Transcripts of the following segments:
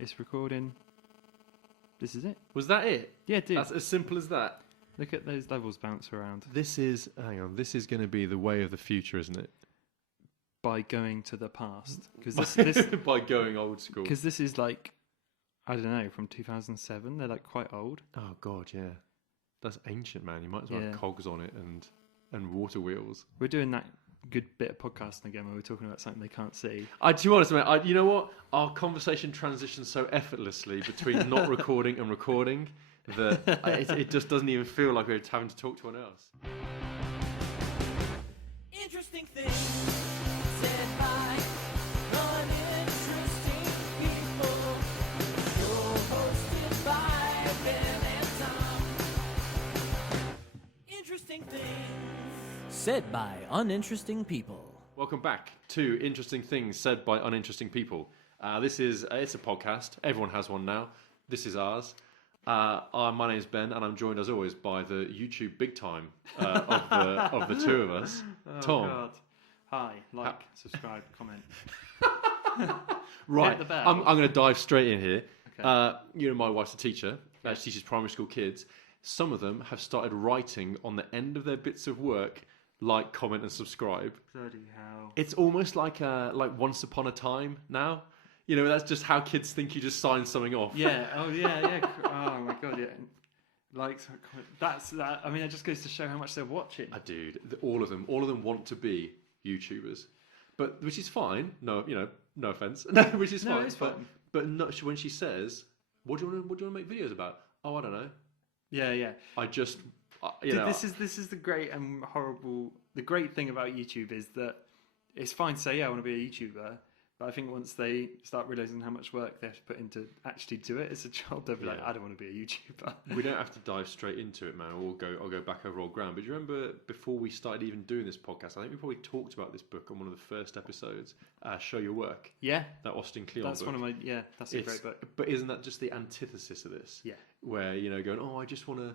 It's recording. This is it. Was that it? Yeah, dude. That's as simple as that. Look at those levels bounce around. This is going to be the way of the future, isn't it? By going to the past. Because this by going old school. Because this is like, I don't know, from 2007. They're like quite old. Oh, God, yeah. That's ancient, man. You might as well have cogs on it and water wheels. We're doing that good bit of podcasting again where we're talking about something they can't see. To be honest, mate, you know what? Our conversation transitions so effortlessly between not recording and recording that it just doesn't even feel like we're having to talk to anyone else. Interesting things said by uninteresting people. You're hosted by Ben and Tom. Interesting things said by uninteresting people. Welcome back to Interesting Things Said by Uninteresting People. It's a podcast. Everyone has one now. This is ours. My name's Ben, and I'm joined as always by the YouTube big time of the two of us. Oh, Tom. God. Hi, subscribe, comment. Right, Hit the bell. I'm going to dive straight in here. Okay. My wife's a teacher. She teaches primary school kids. Some of them have started writing on the end of their bits of work, like, comment, and subscribe. Bloody hell. It's almost like Once Upon a Time now. You know, that's just how kids think you just sign something off. Yeah. Oh, yeah. Oh, my God, yeah. Like, that's that. I mean, it just goes to show how much they're watching. Dude, all of them want to be YouTubers, but which is fine. No offense. No, which is fine. It's fine. But not when she says, "What do you want to make videos about?" Oh, I don't know. Yeah. I just, This is the great and horrible. The great thing about YouTube is that it's fine to say, yeah, I want to be a YouTuber. But I think once they start realising how much work they have to put into actually do it as a job, they'll be like, I don't want to be a YouTuber. We don't have to dive straight into it, man. I'll go back over old ground. But do you remember before we started even doing this podcast, I think we probably talked about this book on one of the first episodes, Show Your Work. Yeah. That Austin Kleon That's book. one of my, that's a great book. But isn't that just the antithesis of this? Yeah. Where, going, I just want to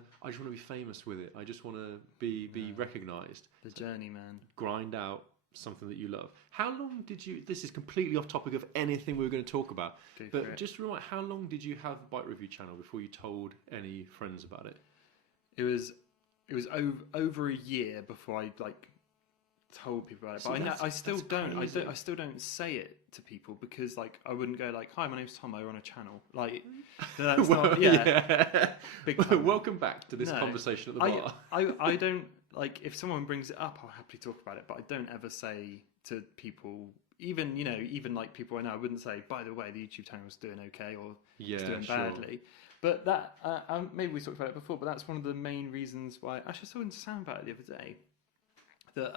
be famous with it. I just want to be recognised. The journey, man. Grind out something that you love. How long did you... This is completely off topic of anything we were going to talk about. But just remind, how long did you have the Bike Review channel before you told any friends about it? It was over a year before I told people about it. But I still don't. I still don't say it to people because I wouldn't go hi, my name's Tom. I run a channel. That's not. Yeah. Welcome back to this conversation at the bar. I don't if someone brings it up, I'll happily talk about it. But I don't ever say to people, even people I know, I wouldn't say, by the way, the YouTube channel's doing okay or it's doing badly. But that maybe we talked about it before. But that's one of the main reasons why. Actually, I saw in Soundbite the other day that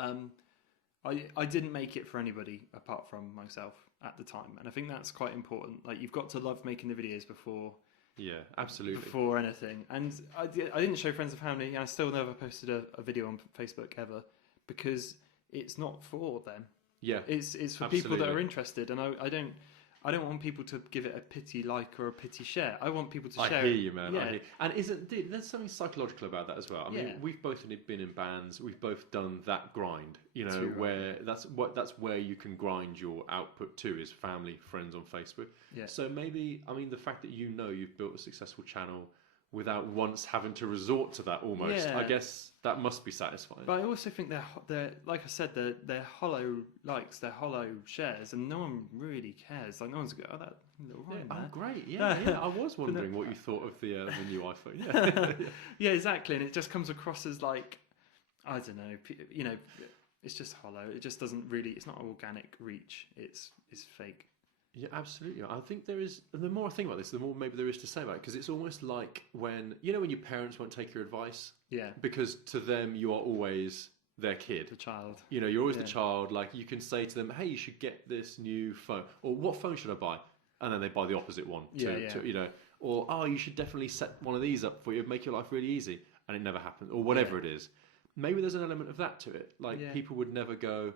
I didn't make it for anybody apart from myself at the time, and I think that's quite important. You've got to love making the videos before. Yeah, absolutely. Before anything, and I didn't show friends and family, and I still never posted a video on Facebook ever because it's not for them. Yeah, it's for people that are interested, and I don't want people to give it a pity like or a pity share. I want people to share. I hear you, man. Yeah. I hear. And there's something psychological about that as well. I mean, we've both been in bands. We've both done that grind. Where that's where you can grind your output to is family, friends on Facebook. Yeah. So maybe, the fact that you've built a successful channel without once having to resort to that almost, I guess that must be satisfying. But I also think they're like I said, they're hollow likes, they're hollow shares, and no one really cares. No one's going, that little Ryan there. Oh, great! Yeah. I was wondering what you thought of the new iPhone. Yeah, exactly. And it just comes across as I don't know, it's just hollow. It just doesn't really. It's not organic reach. It's fake. Yeah, absolutely. I think there is. The more I think about this, the more maybe there is to say about it, because it's almost like when your parents won't take your advice. Yeah. Because to them, you are always their kid, the child. You're always the child. You can say to them, "Hey, you should get this new phone," or "What phone should I buy?" And then they buy the opposite one. Or you should definitely set one of these up for you, make your life really easy, and it never happens, or whatever it is. Maybe there's an element of that to it. People would never go.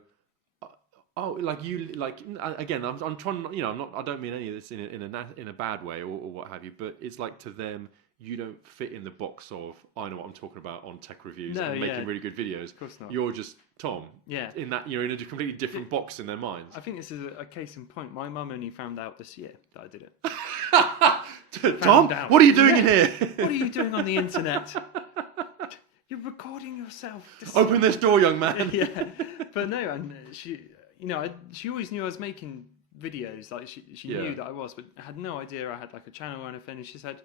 Again, I'm trying. I don't mean any of this in a bad way or what have you. But it's to them, you don't fit in the box of I know what I'm talking about on tech reviews and making really good videos. Of course not. You're just Tom. Yeah. In that you're in a completely different box in their minds. I think this is a case in point. My mum only found out this year that I did it. Tom, what are you doing in here? What are you doing on the internet? You're recording yourself. Open this door, young man. Yeah, but no, and she, she always knew I was making videos. Like she knew that I was, but had no idea I had like a channel or anything. And she said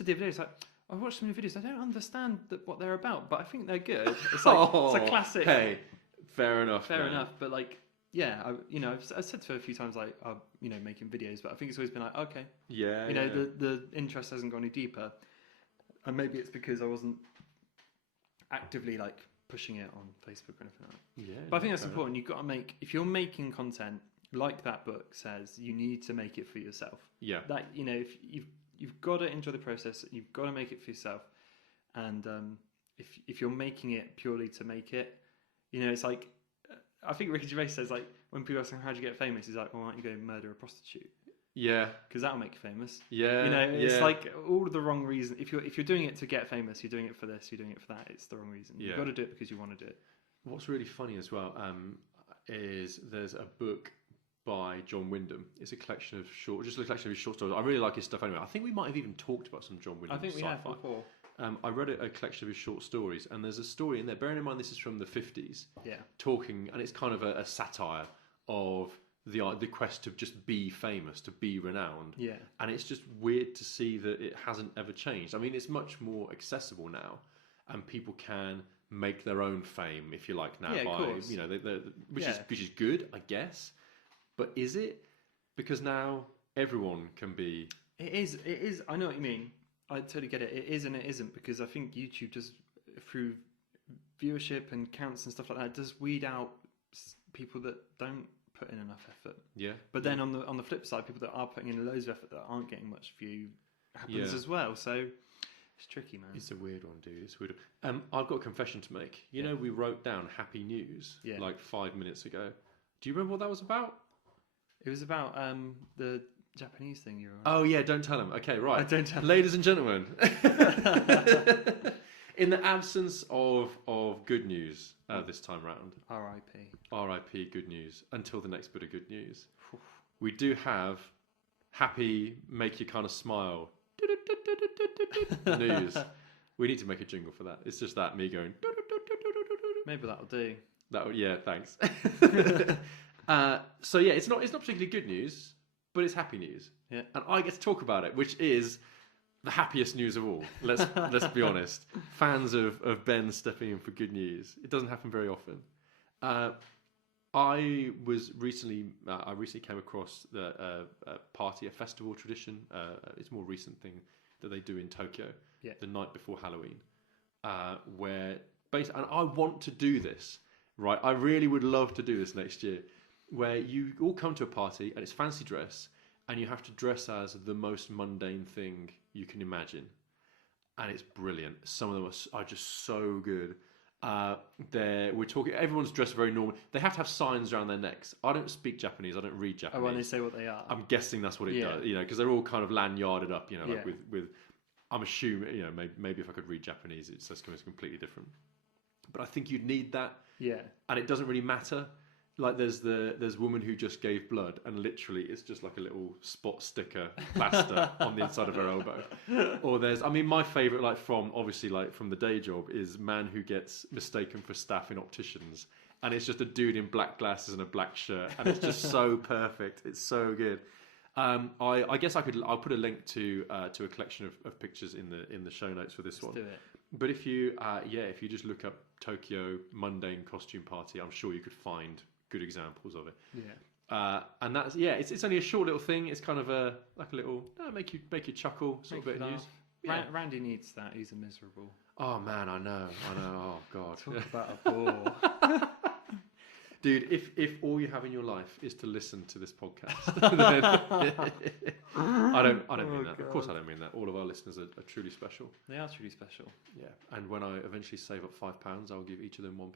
the other day, it's like, I watched some videos. I don't understand what they're about, but I think they're good. It's like it's a classic. Hey, fair enough. Fair enough, but like. Yeah, I've said to her a few times like, making videos, but I think it's always been like, okay, the interest hasn't gone any deeper, and maybe it's because I wasn't actively like pushing it on Facebook or anything like that. Yeah, but I think that's important. You've got to if you're making content like that book says, you need to make it for yourself. Yeah, that if you've got to enjoy the process, you've got to make it for yourself, and if you're making it purely to make it, it's like. I think Ricky Gervais says, like, when people ask him, how'd you get famous? He's like, well, why don't you go murder a prostitute? Yeah. Because that'll make you famous. Yeah. It's like all of the wrong reasons. If you're doing it to get famous, you're doing it for this, you're doing it for that, it's the wrong reason. Yeah. You've got to do it because you want to do it. What's really funny as well is there's a book by John Wyndham. It's a collection of just a collection of his short stories. I really like his stuff anyway. I think we might have even talked about some John Wyndham I think we have before. I read a collection of his short stories, and there's a story in there, bearing in mind this is from the 50s, talking, and it's kind of a satire of the quest to just be famous, to be renowned. Yeah. And it's just weird to see that it hasn't ever changed. I mean, it's much more accessible now, and people can make their own fame, if you like, now, which is good, I guess. But is it? Because now everyone can be... It is. I know what you mean. I totally get it. It is and it isn't, because I think YouTube just, through viewership and counts and stuff like that, does weed out people that don't put in enough effort. Yeah. But then on the flip side, people that are putting in loads of effort that aren't getting much view happens as well. So it's tricky, man. It's a weird one, dude. It's weird. I've got a confession to make. You know, we wrote down happy news like 5 minutes ago. Do you remember what that was about? It was about the Japanese thing you were on. Oh yeah, don't tell him. Okay, right. I don't tell him. Ladies and gentlemen, in the absence of good news this time round, R.I.P. good news until the next bit of good news. We do have happy, make you kind of smile news. We need to make a jingle for that. It's just that me going. Maybe that'll do. Thanks. So yeah, it's not particularly good news. But it's happy news, and I get to talk about it, which is the happiest news of all. Let's be honest. Fans of Ben stepping in for good news. It doesn't happen very often. I recently came across a festival tradition. It's a more recent thing that they do in Tokyo, the night before Halloween, where basically, and I want to do this. Right, I really would love to do this next year. Where you all come to a party and it's fancy dress, and you have to dress as the most mundane thing you can imagine, and it's brilliant. Some of them are just so good. We're talking. Everyone's dressed very normal. They have to have signs around their necks. I don't speak Japanese. I don't read Japanese. Oh, when they say what they are, I'm guessing that's what it does. Because they're all kind of lanyarded up. Like with. I'm assuming. Maybe if I could read Japanese, it's completely different. But I think you'd need that. Yeah. And it doesn't really matter. Like there's woman who just gave blood, and literally it's just like a little spot sticker plaster on the inside of her elbow. Or my favourite from the day job is man who gets mistaken for staff in opticians, and it's just a dude in black glasses and a black shirt, and it's just so perfect. It's so good. I guess I'll put a link to a collection of pictures in the show notes for this one. Let's do it. But if you just look up Tokyo mundane costume party, I'm sure you could find good examples of it. Yeah. And that's it's only a short little thing. It's kind of a little make you chuckle sort of bit of news. Yeah. Randy needs that. He's a miserable. Oh man, I know. Oh god. Talk about a bore. Dude, if all you have in your life is to listen to this podcast, then I don't mean that. God. Of course I don't mean that. All of our listeners are truly special. They are truly special. Yeah. And when I eventually save up £5, I'll give each of them £1.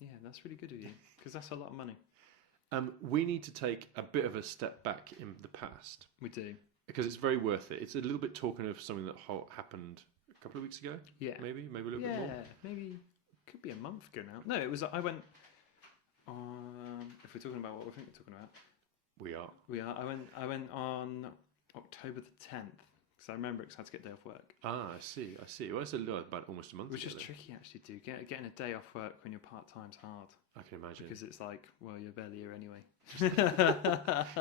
Yeah, that's really good of you, because that's a lot of money. We need to take a bit of a step back in the past. We do. Because it's very worth it. It's a little bit talking of something that happened a couple of weeks ago. Yeah. Maybe a little bit more. Yeah, maybe could be a month ago now. No, it was. I went. If we're talking about what we think we're talking about, we are. I went on October the 10th. Because I remember it 'cause I had to get a day off work. Ah, I see. Well, it's about almost a month. Which ago, is tricky, actually, to getting a day off work when you're part-time's hard. I can imagine. Because it's like, well, you're barely here anyway.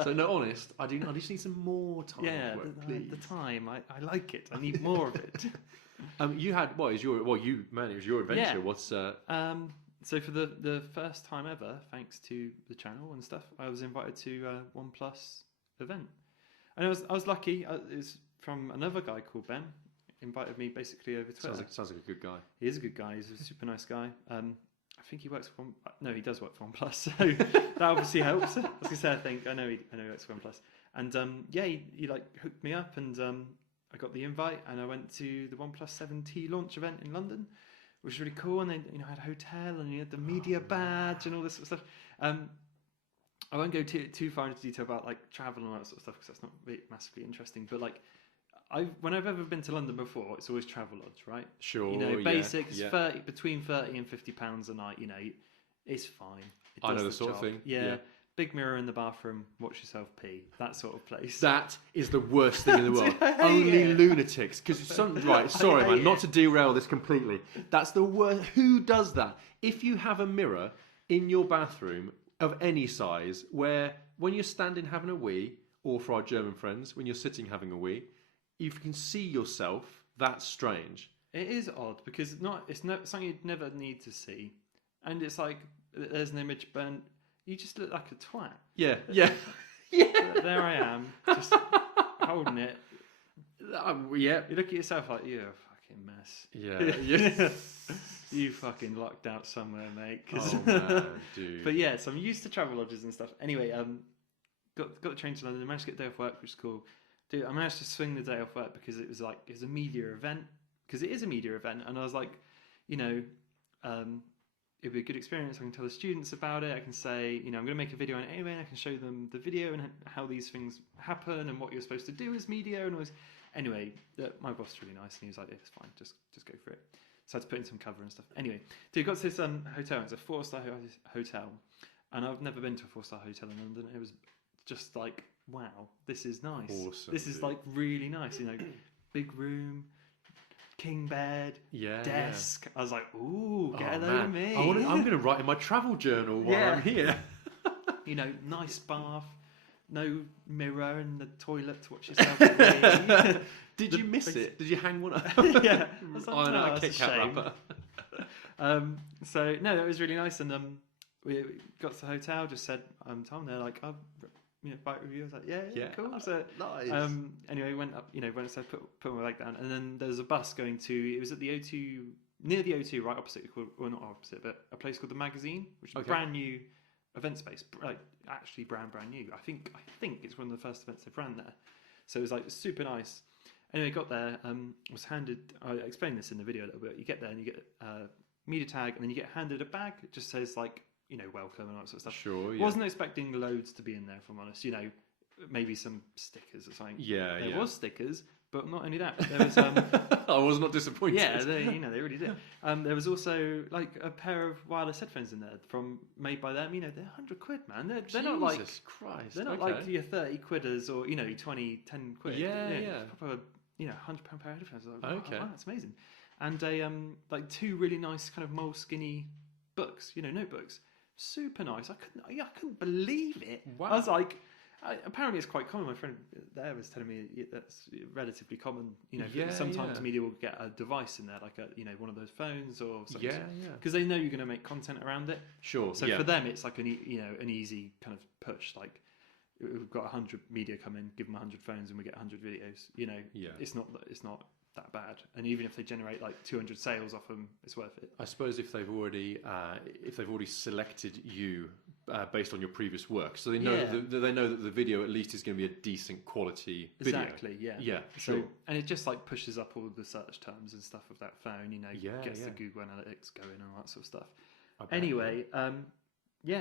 So, no, honest, I just need some more time off work, please. The time, I like it. I need more of it. You had, it was your adventure. Yeah. What's... So for the first time ever, thanks to the channel and stuff, I was invited to a OnePlus event. And I was lucky. It was from another guy called Ben. Invited me basically over Twitter. Sounds like a good guy. He is a good guy. He's a super nice guy. I think he works for he does work for OnePlus, so that obviously helps. I was gonna say, I know he works for OnePlus, and he like hooked me up, and I got the invite, and I went to the OnePlus 7T launch event in London, which was really cool. And they had a hotel, and you had the media badge and all this sort of stuff. I won't go too far into detail about like travel and all that sort of stuff because that's not really massively interesting. But like, when I've ever been to London before, it's always Travelodge, right? Sure. Basic, it's between £30 and £50 a night. It's fine. I know the sort of thing. Yeah. Big mirror in the bathroom. Watch yourself pee. That sort of place. That is the worst thing in the world. Only lunatics. Because sorry, man, not to derail this completely. That's the worst. Who does that? If you have a mirror in your bathroom of any size, where when you're standing having a wee, or for our German friends, when you're sitting having a wee, you can see yourself, that's strange. It is odd because it's something you'd never need to see, and it's like there's an image burnt. You just look like a twat. Yeah. There I am, just holding it. Yeah. You look at yourself like you're a fucking mess. Yeah. You fucking locked out somewhere, mate. Oh man, dude. But yeah, so I'm used to travel lodges and stuff. Anyway, got the train to London. I managed to get a day off work, which is cool. Dude, I managed to swing the day off work because it was a media event. Because it is a media event, and I was like, it'd be a good experience. I can tell the students about it. I can say, I'm going to make a video on it anyway, and I can show them the video and how these things happen and what you're supposed to do as media. And anyway, my boss was really nice, and he was like, "It's fine, just go for it." So I had to put in some cover and stuff. Anyway, dude, got to this hotel. It's a 4-star hotel, and I've never been to a 4-star hotel in London. It was just like, wow, this is nice. Awesome. This is like really nice. Big room. King bed, desk. Yeah. I was like, ooh, get a load of me. I'm going to write in my travel journal while I'm here. Nice bath, no mirror in the toilet to watch yourself. Did you miss it? Did you hang one up? Yeah. I was like, no, a Kit Kat wrapper. So, no, that was really nice. And we got to the hotel, just said, Tom, they're like, bike review. I was like, yeah, cool. So nice. Anyway, went up, went to put my bag down, and then there was a bus going to. It was at the O2, near the O2, right opposite, well, not opposite, but a place called the Magazine, which is a brand new event space, like actually brand new. I think it's one of the first events they've ran there. So it was like super nice. Anyway, got there. Was handed. I explained this in the video a little bit. You get there and you get a media tag, and then you get handed a bag. It just says like, welcome and all that sort of stuff. Sure, yeah. Wasn't expecting loads to be in there, if I'm honest. Maybe some stickers or something. Yeah, there was stickers, but not only that. There was. I was not disappointed. Yeah, they really did. There was also like a pair of wireless headphones in there made by them. They're £100, man. They're not like Christ. They're not like your 30 quidders or 20, 10 quid. Yeah. Proper, £100 pair of headphones. Like, okay, wow, that's amazing. And like 2 really nice kind of moleskinny books. Notebooks. Super nice. I couldn't believe it. Wow. I was like, apparently it's quite common. My friend there was telling me that's relatively common. Sometimes media will get a device in there, like one of those phones or something. Yeah. Because they know you're going to make content around it. Sure. So for them, it's like an easy kind of push. Like we've got 100 media come in, give them 100 phones, and we get 100 videos. It's not that bad, and even if they generate like 200 sales off them, it's worth it. I suppose if they've already selected you based on your previous work, so they know that the video at least is going to be a decent quality video. Exactly. Yeah. Yeah. Sure. And it just like pushes up all the search terms and stuff of that phone. Gets the Google Analytics going and all that sort of stuff. Anyway,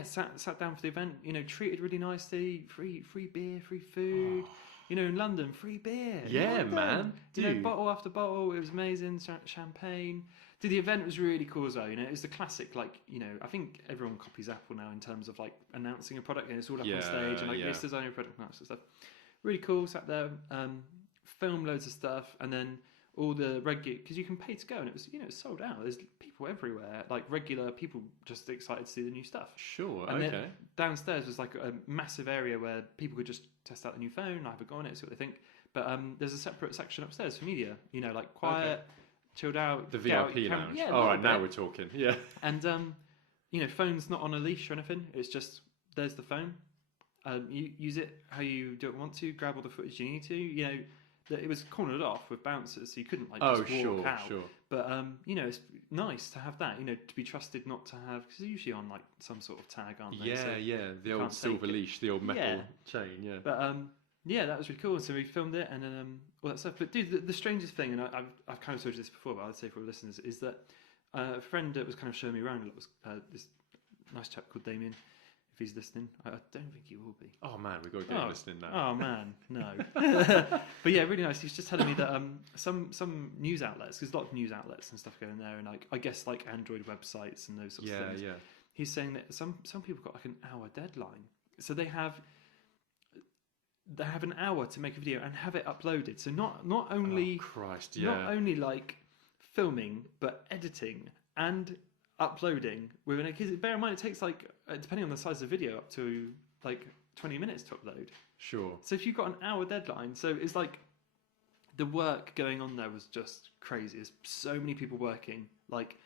sat down for the event. Treated really nicely. Free beer, free food. In London, free beer. Yeah, man. Bottle after bottle. It was amazing. Champagne. The event was really cool as well. It was the classic, like, I think everyone copies Apple now in terms of like announcing a product, and it's all up on stage and like this designer product and that sort of stuff. really cool. Sat there, filmed loads of stuff, and then all the regular, because you can pay to go, and it was, it's sold out. There's people everywhere, like regular people just excited to see the new stuff. Sure, and okay. then downstairs was like a massive area where people could just test out the new phone, have a go on it, see what they think. But there's a separate section upstairs for media, like quiet, chilled out. The VIP lounge. Yeah, all right, now we're talking. Yeah. And, phone's not on a leash or anything. It's just, there's the phone. You use it how you don't want to, grab all the footage you need to, it was cornered off with bouncers, so you couldn't just walk out. Sure. But it's nice to have that, to be trusted not to have, because they're usually on like some sort of tag, aren't they? Yeah, the old silver leash, the old metal chain, yeah. But that was really cool. So we filmed it and then all that stuff. But dude, the strangest thing, and I've kind of told you this before, but I'd say for our listeners, is that a friend that was kind of showing me around a lot was this nice chap called Damien. If he's listening, I don't think he will be. Oh man, we've got to get him listening now. Oh man, no. But yeah, really nice. He was just telling me that some news outlets, because a lot of news outlets and stuff go in there, and I guess like Android websites and those sorts of things. Yeah. He's saying that some people got like an hour deadline, so they have an hour to make a video and have it uploaded. So not only not only like filming, but editing and uploading within it. Because bear in mind, it takes like, depending on the size of the video, up to like 20 minutes to upload. Sure. So if you've got an hour deadline, so it's like the work going on there was just crazy. There's so many people working. Like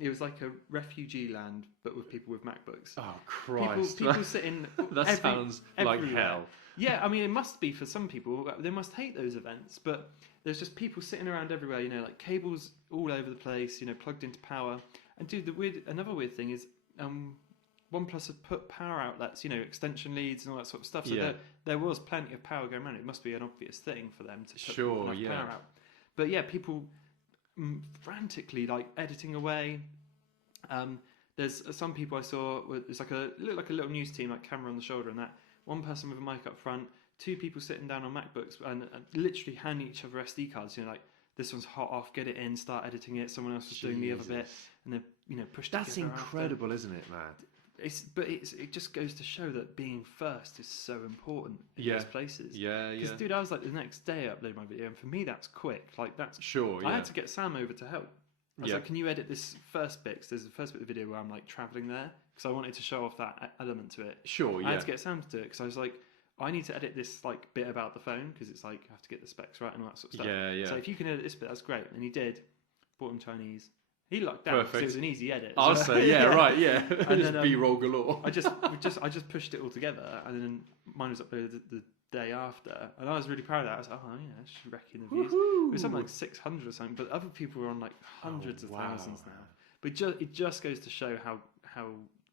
it was like a refugee land, but with people with MacBooks. Oh Christ! People sitting. That sounds like hell. Yeah, I mean, it must be for some people. They must hate those events, but there's just people sitting around everywhere. Like cables all over the place. Plugged into power. And dude, another weird thing is, OnePlus had put power outlets, extension leads and all that sort of stuff. So there was plenty of power going around. It must be an obvious thing for them to put enough power out. But yeah, people frantically like editing away. There's some people I saw. It's looked like a little news team, like camera on the shoulder, and that one person with a mic up front, two people sitting down on MacBooks and literally handing each other SD cards. Like, this one's hot off, get it in, start editing it. Someone else was doing the other bit, and they pushed. That's incredible, isn't it, man? It just goes to show that being first is so important in those places. Yeah. Because dude, I was like the next day I uploaded my video, and for me that's quick. Like that's sure. I had to get Sam over to help. I was like, can you edit this first bit? Because there's the first bit of the video where I'm like traveling there, because I wanted to show off that element to it. Sure. Yeah. I had to get Sam to do it because I was like, I need to edit this like bit about the phone, because it's like I have to get the specs right and all that sort of stuff. Yeah. So if you can edit this bit, that's great. And he did. Bought him Chinese. He lucked out because it was an easy edit. I'll say, right. And then B-roll galore. I just pushed it all together, and then mine was uploaded the day after, and I was really proud of that. I was like, she's wrecking the views. Woohoo! It was something like 600 or something, but other people were on like hundreds of thousands now. But it just goes to show how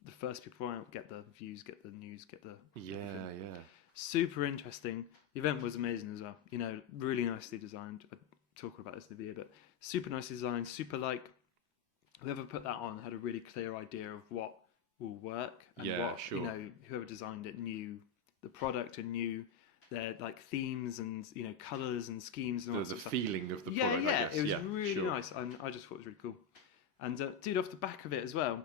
the first people won't get the views, get the news, get the super interesting. The event was amazing as well. Really nicely designed. I talk about this in the video, but super nicely designed. Super like whoever put that on had a really clear idea of what will work, and whoever designed it knew the product and knew their like themes and colours and schemes and all that. The feeling of the product. I guess. It was really nice, and I just thought it was really cool. And dude, off the back of it as well,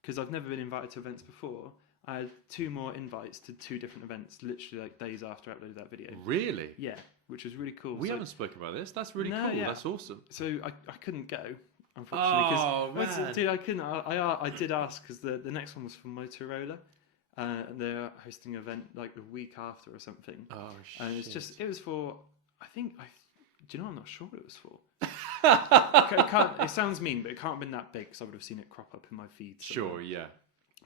because I've never been invited to events before, I had 2 more invites to 2 different events, literally like days after I uploaded that video. Really? Yeah, which was really cool. We haven't spoken about this. That's really cool. Yeah. That's awesome. So I couldn't go, unfortunately. Oh man, dude, I couldn't. I did ask, because the next one was from Motorola. And they're hosting an event like the week after or something. Oh shit! And it was for, do you know, I'm not sure what it was for. It sounds mean, but it can't have been that big, because I would have seen it crop up in my feed. Sure, yeah.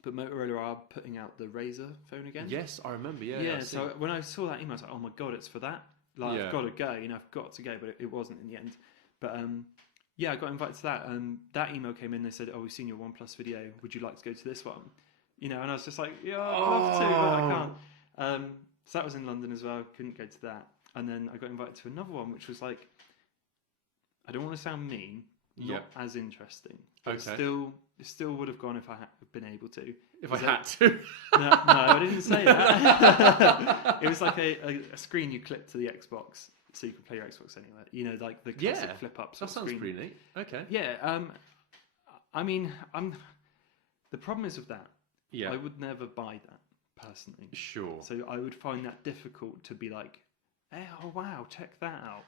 But Motorola are putting out the Razr phone again. Yes, I remember. Yeah. So when I saw that email, I was like, oh my god, it's for that. Like I've got to go. I've got to go, but it wasn't in the end. But I got invited to that, and that email came in. They said, oh, we've seen your OnePlus video. Would you like to go to this one? And I was just like, yeah, I'd love to, but I can't. So that was in London as well. Couldn't go to that. And then I got invited to another one, which was like, I don't want to sound mean, not as interesting. But still would have gone if I had been able to. If I had to? No, I didn't say that. It was like a screen you clip to the Xbox, so you can play your Xbox anywhere. Like the classic flip up. That sounds pretty neat. Okay. Yeah. I mean, the problem is with that. Yeah. I would never buy that personally. Sure. So I would find that difficult to be like, oh wow, check that out.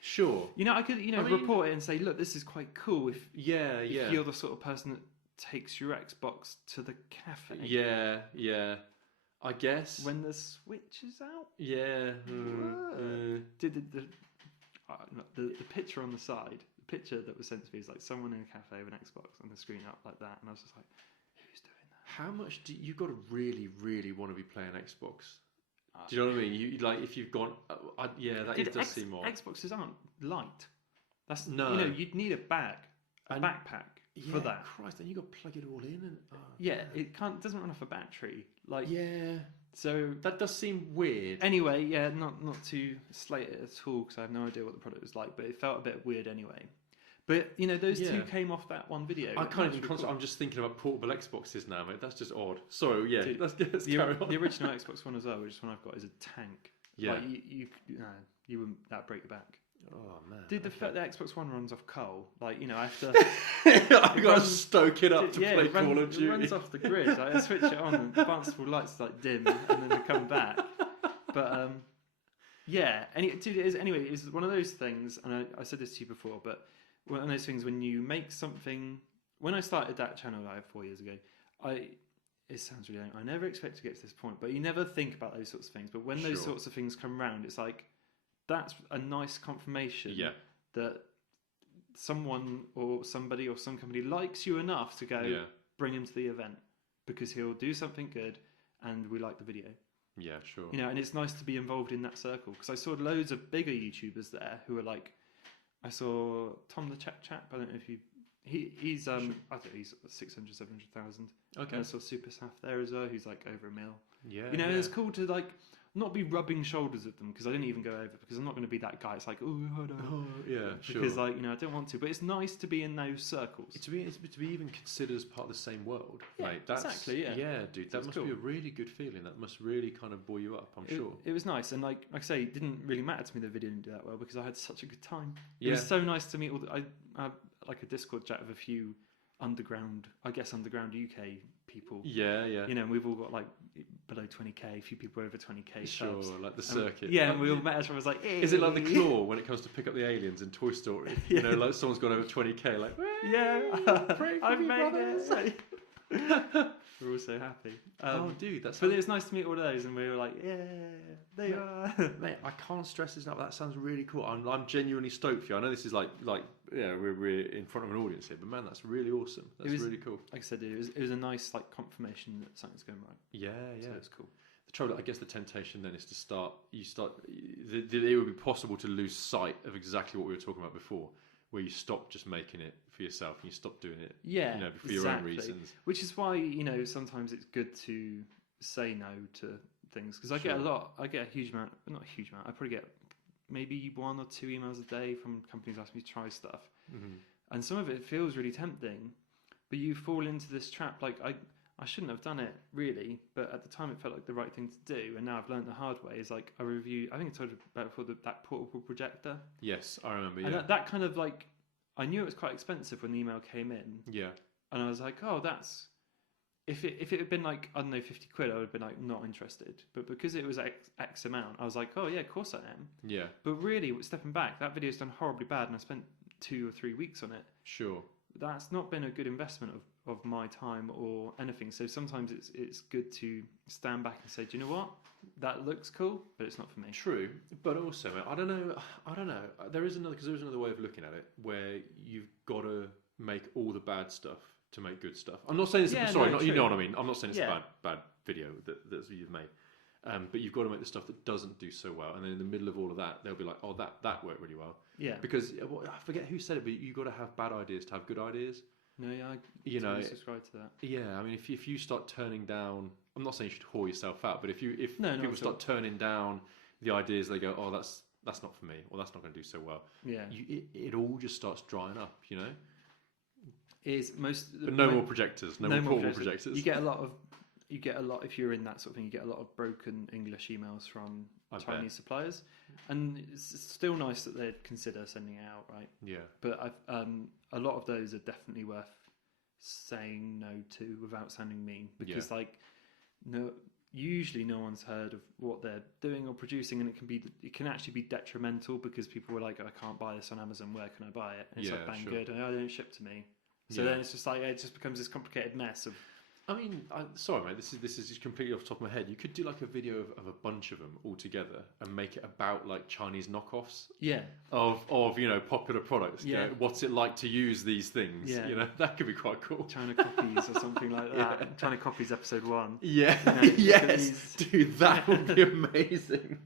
Sure. I could report it and say, look, this is quite cool. If you're the sort of person that takes your Xbox to the cafe. Yeah. I guess when the Switch is out. Yeah. Did the picture on the side, the picture that was sent to me is like someone in a cafe with an Xbox on the screen up like that, and I was just like, who's doing that? How much do you got to really, really want to be playing Xbox? Do you know what I mean? You like if you've gone, that does seem odd. Xboxes aren't light. That's no. You'd need a backpack for that. Christ, then you got to plug it all in and it doesn't run off a battery. So that does seem weird. Anyway, not to slate it at all because I have no idea what the product was like, but it felt a bit weird anyway. But those two came off that one video. I'm just thinking about portable Xboxes now, mate. That's just odd. Sorry, let's carry on. The original Xbox One as well, which one I've got, is a tank. Yeah, you wouldn't break your back. Oh man, dude, the Xbox One runs off coal. I have to. I got to stoke it up to play Call of Duty. It runs off the grid. I switch it on, and advanced lights dim, and then they come back. But it's one of those things, and I said this to you before, but one of those things when you make something. When I started that channel 4 years ago, it sounds really. I never expect to get to this point, but you never think about those sorts of things. But when those sorts of things come round, it's like. That's a nice confirmation that someone or somebody or some company likes you enough to go bring him to the event because he'll do something good and we like the video. Yeah, sure. And it's nice to be involved in that circle because I saw loads of bigger YouTubers there who were I saw Tom the Chap. I don't know if you. He's I don't know, he's 600,000, 700,000. Okay. And I saw Super Saf there as well, who's over 1 mil. Yeah. It's cool to not be rubbing shoulders with them because I didn't even go over because I'm not going to be that guy. It's like, because I don't want to. But it's nice to be in those circles. To be even considered as part of the same world. Yeah, exactly. Yeah, dude, that must be a really good feeling. That must really kind of buoy you up. I'm sure it was nice, and like I say, it didn't really matter to me the video didn't do that well because I had such a good time. It was so nice to meet I had a Discord chat with a few underground UK people. Yeah. And we've all got below 20k, a few people over 20k. Sure, like the circuit. And we all met as I was like, hey. Is it like the claw when it comes to pick up the aliens in Toy Story? Someone's gone over 20k, I've made it. We're all so happy. Dude, but it was nice to meet all of those, and we were like, they are. Mate, I can't stress this enough. That sounds really cool. I'm genuinely stoked for you. I know this is we're in front of an audience here, but man, that's really awesome. That's really cool. Like I said, it was a nice confirmation that something's going right. Yeah. So it's cool. The trouble, I guess, the temptation then is to start. It would be possible to lose sight of exactly what we were talking about before, where you stop just making it for yourself and you stop doing it. For your own reasons. Which is why sometimes it's good to say no to things because I get a huge amount, not a huge amount. I probably get maybe 1 or 2 emails a day from companies asking me to try stuff, and some of it feels really tempting, but you fall into this trap. I shouldn't have done it really, but at the time it felt like the right thing to do, and now I've learned the hard way. Is I review. I think I told you about before that portable projector. Yes, I remember. And that kind of I knew it was quite expensive when the email came in. Yeah. And I was like, oh, that's if it had been I don't know, 50 quid, I would have been not interested. But because it was X amount, I was like, oh yeah, of course I am. Yeah. But really, stepping back, that video's done horribly bad, and I spent 2 or 3 weeks on it. Sure. That's not been a good investment of my time or anything. So sometimes it's good to stand back and say, do you know what? That looks cool, but it's not for me. True, but also, I don't know. There is another way of looking at it where you've got to make all the bad stuff to make good stuff. I'm not saying it's you know what I mean. I'm not saying it's a bad video that you've made, but you've got to make the stuff that doesn't do so well, and then in the middle of all of that, they'll be like, oh, that worked really well. Yeah. Because I forget who said it, but you've got to have bad ideas to have good ideas. No, yeah, I subscribe to that. Yeah, I mean, if you start turning down, I'm not saying you should whore yourself out, but if people start turning down the ideas, they go, oh, that's not for me, or that's not going to do so well. Yeah, it all just starts drying up, But no more projectors, no more portable projectors. You get a lot if you're in that sort of thing. You get a lot of broken English emails from Chinese suppliers, and it's still nice that they'd consider sending it out, right? Yeah. But a lot of those are definitely worth saying no to without sounding mean, because usually no one's heard of what they're doing or producing, and it can actually be detrimental because people were like, I can't buy this on Amazon, where can I buy it? And it's like bang good, and they don't ship to me. So then it's just like it just becomes this complicated mess of. I mean, sorry, mate. This is just completely off the top of my head. You could do like a video of a bunch of them all together and make it about like Chinese knockoffs. Yeah. Of popular products. Yeah. You know, what's it like to use these things? Yeah. You know, that could be quite cool. China copies or something like that. China copies episode 1. Yeah. You know, yes. Dude, that would be amazing.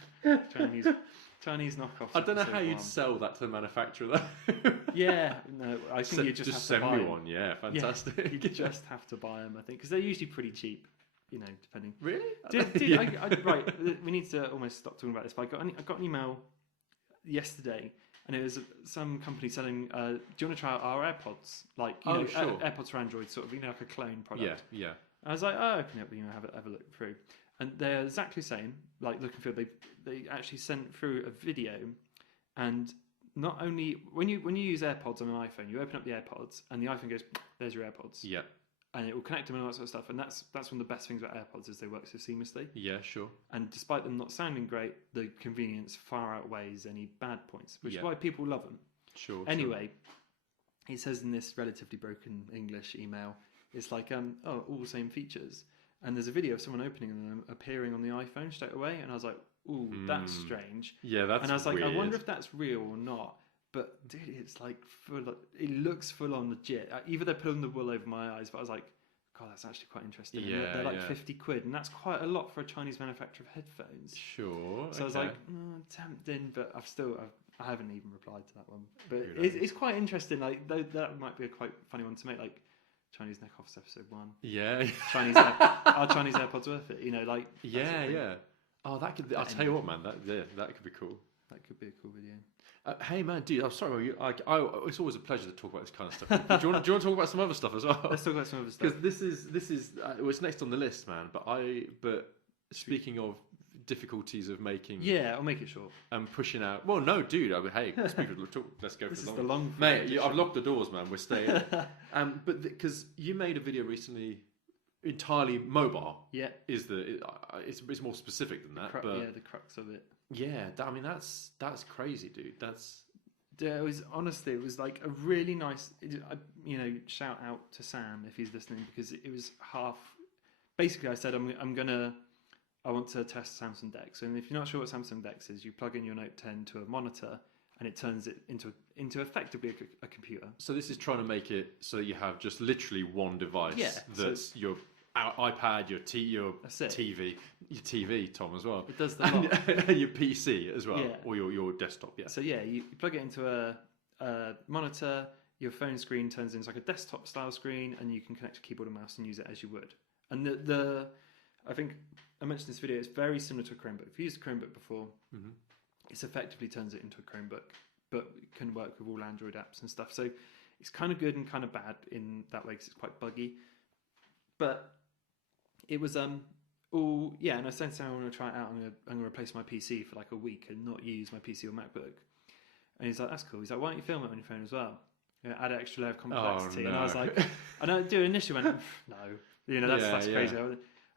Chinese knockoffs. I don't know how you'd sell that to the manufacturer though. Yeah, no, I think you just have to send buy me them. one. Yeah, fantastic. Yeah, you just have to buy them, I think, because they're usually pretty cheap. You know, depending. Really? Dude, right. We need to almost stop talking about this. But I got an email yesterday, and it was some company selling. Do you want to try out our AirPods? Like, sure. AirPods for Android, sort of, like a clone product. Yeah. I was like, open it up, have a look through, and they're exactly the same. Like looking through, they actually sent through a video, and not only when you use AirPods on an iPhone, you open up the AirPods, and the iPhone goes, "There's your AirPods." Yeah. And it will connect them and all that sort of stuff. And that's one of the best things about AirPods is they work so seamlessly. Yeah, sure. And despite them not sounding great, the convenience far outweighs any bad points, which is why people love them. Sure. Anyway, it says in this relatively broken English email, it's like, all the same features. And there's a video of someone opening them appearing on the iPhone straight away. And I was like, ooh, that's strange. Yeah, that's weird. And I was like, I wonder if that's real or not. But dude, it's like it looks full on legit. Either they're pulling the wool over my eyes, but I was like, God, that's actually quite interesting. Yeah, they're like £50, and that's quite a lot for a Chinese manufacturer of headphones. Sure. So I was like, tempting, but I haven't even replied to that one. But it's quite interesting. Like that might be a quite funny one to make. Like Chinese knockoffs episode 1. Yeah. Are Chinese AirPods worth it? Yeah. Yeah. Oh, that could. I'll tell you what, man. That could be cool. That could be a cool video. Hey man, dude, I'm sorry. It's always a pleasure to talk about this kind of stuff. Do you want to talk about some other stuff as well? Let's talk about some other stuff. Because this is it's next on the list, man. But speaking of difficulties of making, I'll make it short. And pushing out. Well, no, dude. Hey, let's go this for the long. Mate, I've locked the doors, man. We're staying. But because you made a video recently. Entirely mobile. Yeah, it's more specific than that. The crux of it. Yeah, I mean that's crazy, dude. It was like a really nice. Shout out to Sam if he's listening, because it was half. Basically, I said I want to test Samsung DeX, and if you're not sure what Samsung DeX is, you plug in your Note 10 to a monitor, and it turns it into effectively a computer. So this is trying to make it so that you have just literally one device. Yeah, that's your iPad, your TV, Tom, as well. It does the lot. And your PC as well, or your desktop. Yeah. So you plug it into a monitor. Your phone screen turns into like a desktop style screen, and you can connect a keyboard and mouse and use it as you would. And I think I mentioned this video. It's very similar to a Chromebook. If you used a Chromebook before. Mm-hmm. It effectively turns it into a Chromebook, but can work with all Android apps and stuff. So it's kind of good and kind of bad in that way because it's quite buggy. But it was and I said to him, I want to try it out. I'm going to replace my PC for like a week and not use my PC or MacBook. And he's like, that's cool. He's like, why don't you film it on your phone as well? Add an extra layer of complexity. Oh, no. And I was like, and I initially went, no, that's crazy.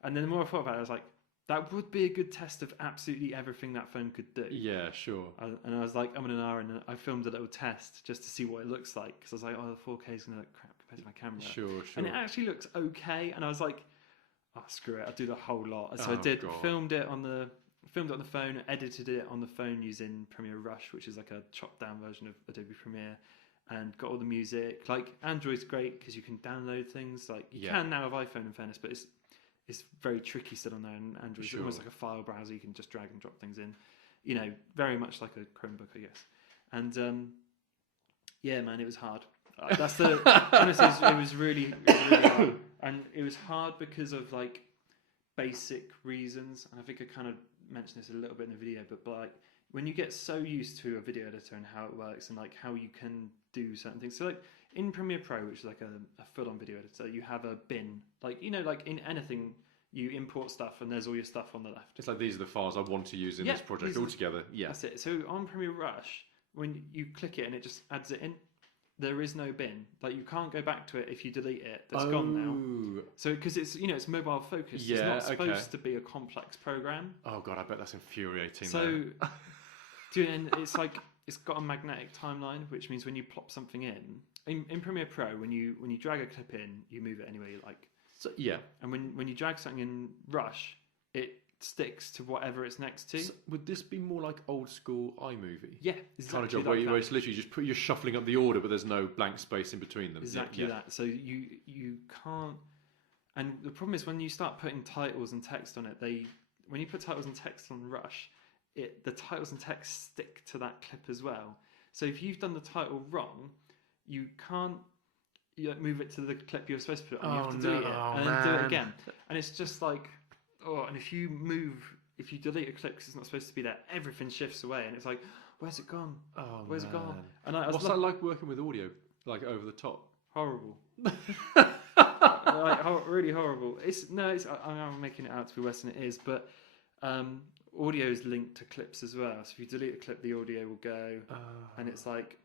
And then the more I thought about it, I was like, that would be a good test of absolutely everything that phone could do. Yeah, sure. And I was like, I'm in an hour, and I filmed a little test just to see what it looks like, because I was like, the 4K is going to look crap compared to my camera. Sure. And it actually looks okay. And I was like, screw it, I'll do the whole lot. So I did. God. Filmed it on the phone, edited it on the phone using Premiere Rush, which is like a chopped down version of Adobe Premiere, and got all the music. Like Android's great because you can download things. Like you can now with iPhone, in fairness, but it's very tricky still on there, and Android's almost like a file browser. You can just drag and drop things in, very much like a Chromebook, I guess. And man, it was hard. Honestly, it was really, really hard, and it was hard because of like basic reasons. And I think I kind of mentioned this a little bit in the video, but like when you get so used to a video editor and how it works and like how you can do certain things. So like in Premiere Pro, which is like a full-on video editor, you have a bin. Like, like in anything, you import stuff and there's all your stuff on the left. It's like, these are the files I want to use in this project altogether. Yeah. That's it. So on Premiere Rush, when you click it and it just adds it in, there is no bin. Like you can't go back to it if you delete it. That's gone now. So because it's it's mobile focused. It's not supposed to be a complex program. Oh god, I bet that's infuriating. So, and it's like it's got a magnetic timeline, which means when you plop something in Premiere Pro, when you drag a clip in, you move it anyway you like. So, yeah. And when you drag something in Rush, it sticks to whatever it's next to. So would this be more like old school iMovie? Yeah, exactly kind of job like where it's literally just you're shuffling up the order, but there's no blank space in between them. Exactly that. So you can't. And the problem is when you start putting titles and text on it, when you put titles and text on Rush, the titles and text stick to that clip as well. So if you've done the title wrong, you can't move it to the clip you're supposed to put on. You have to delete it and then do it again. And it's just like, and if you delete a clip because it's not supposed to be there, everything shifts away, and it's like, where's it gone? Where's it gone? And what's that like working with audio, like over the top? Horrible. Really horrible. I'm making it out to be worse than it is, but audio is linked to clips as well. So if you delete a clip, the audio will go, and it's like,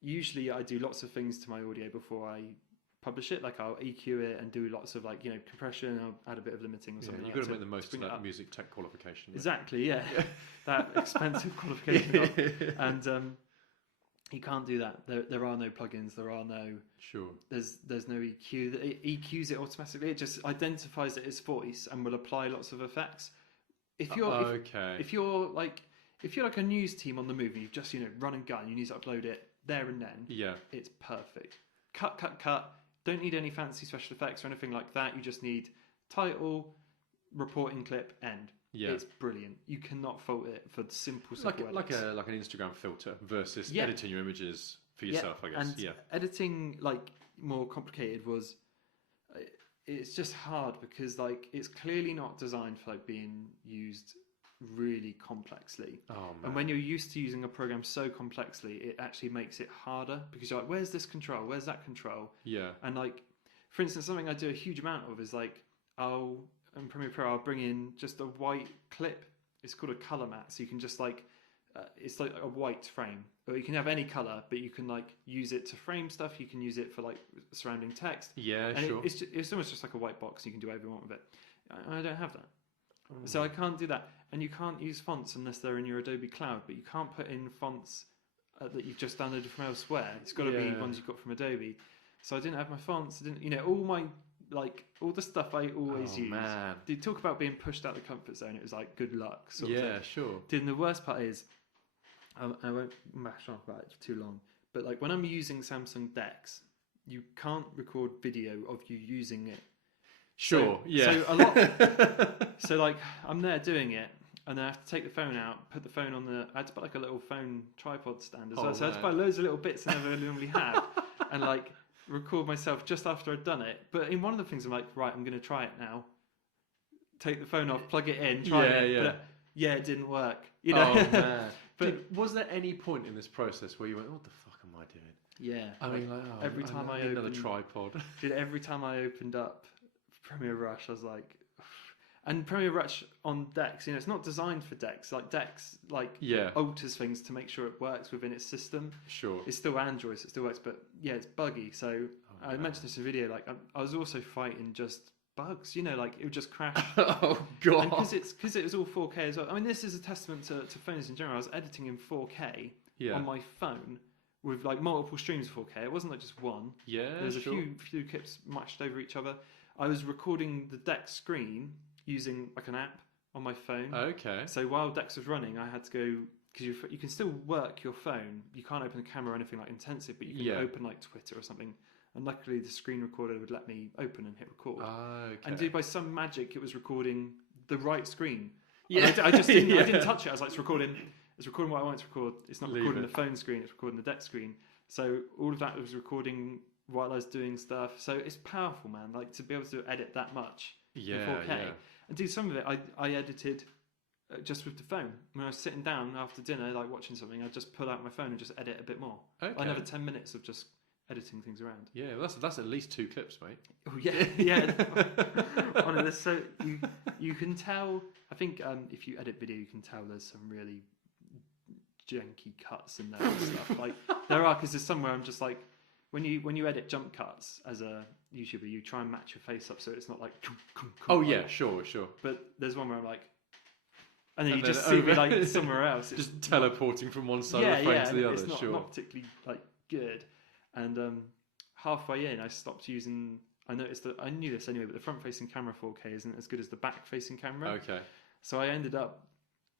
usually I do lots of things to my audio before I publish it. Like I'll EQ it and do lots of compression. I'll add a bit of limiting or something. You've got to make the most of that music tech qualification. Exactly, yeah. That expensive qualification. And you can't do that. There are no plugins. There are no. Sure. There's no EQ. It EQs it automatically. It just identifies it as voice and will apply lots of effects. If you're like a news team on the move, you've just run and gun. You need to upload it there and then. Yeah. It's perfect. Cut. Don't need any fancy special effects or anything like that. You just need title, reporting clip, end. Yeah. It's brilliant. You cannot fault it for the simple like an Instagram filter versus editing your images for yourself, I guess. And editing more complicated was it's just hard because it's clearly not designed for being used really complexly. Oh, man. And when you're used to using a program so complexly, it actually makes it harder because you're like, where's this control? Where's that control? Yeah. And for instance, something I do a huge amount of is in Premiere Pro, I'll bring in just a white clip. It's called a color matte. So you can just it's like a white frame, or you can have any color, but you can use it to frame stuff. You can use it for surrounding text. Yeah, and sure. It's almost just like a white box. You can do whatever you want with it. I don't have that. So I can't do that. And you can't use fonts unless they're in your Adobe Cloud, but you can't put in fonts that you've just downloaded from elsewhere. It's got to be ones you've got from Adobe. So I didn't have my fonts. I didn't, all my, all the stuff I always use. Man. They talk about being pushed out of the comfort zone. It was good luck. Sort of thing. Sure. And the worst part is, I won't mash on about it for too long, but when I'm using Samsung DeX, you can't record video of you using it. Sure. So a lot. So I'm there doing it, and then I have to take the phone out, put the phone on I had to put a little phone tripod stand as well. So I had to buy loads of little bits I never normally have, and record myself just after I'd done it. But in one of the things, I'm like, right, I'm going to try it now. Take the phone off, plug it in, try it. Yeah. But, it didn't work. Oh man. But was there any point in this process where you went, what the fuck am I doing? Yeah. I mean, every time I opened another tripod. Every time I opened up Premiere Rush, I was like, and Premiere Rush on DeX, it's not designed for DeX. DeX alters things to make sure it works within its system. Sure. It's still Android, so it still works, but it's buggy. So I mentioned this in a video. I was also fighting just bugs. It would just crash. Oh god. And because it was all 4K as well. I mean, this is a testament to phones in general. I was editing in 4K on my phone with multiple streams of 4K. It wasn't just one. Yeah. There's a few clips matched over each other. I was recording the DeX screen using an app on my phone. Okay. So while DeX was running, I had to go, because you can still work your phone. You can't open the camera or anything intensive, but you can open Twitter or something. And luckily the screen recorder would let me open and hit record. And by some magic, it was recording the right screen. Yeah. I just didn't, I didn't touch it. I was it's recording what I want to record. It's not recording the phone screen, it's recording the DeX screen. So all of that was recording while I was doing stuff. So it's powerful, man. To be able to edit that much in 4K. And do some of it, I edited just with the phone. When I was sitting down after dinner, watching something, I'd just pull out my phone and just edit a bit more. Okay. Another 10 minutes of just editing things around. Yeah, well, that's at least 2 clips, mate. Oh yeah. Honestly, so you can tell. I think if you edit video, you can tell there's some really janky cuts in there and stuff. There are, because there's somewhere I'm just when you edit jump cuts as a YouTuber, you try and match your face up so it's not like. Oh yeah, sure. But there's one where I'm like, and then you just see me like somewhere else. It's just teleporting from one side of the frame to the other. It's not particularly like good. And halfway in, I stopped using. I noticed that I knew this anyway, but the front-facing camera 4K isn't as good as the back-facing camera. Okay. So I ended up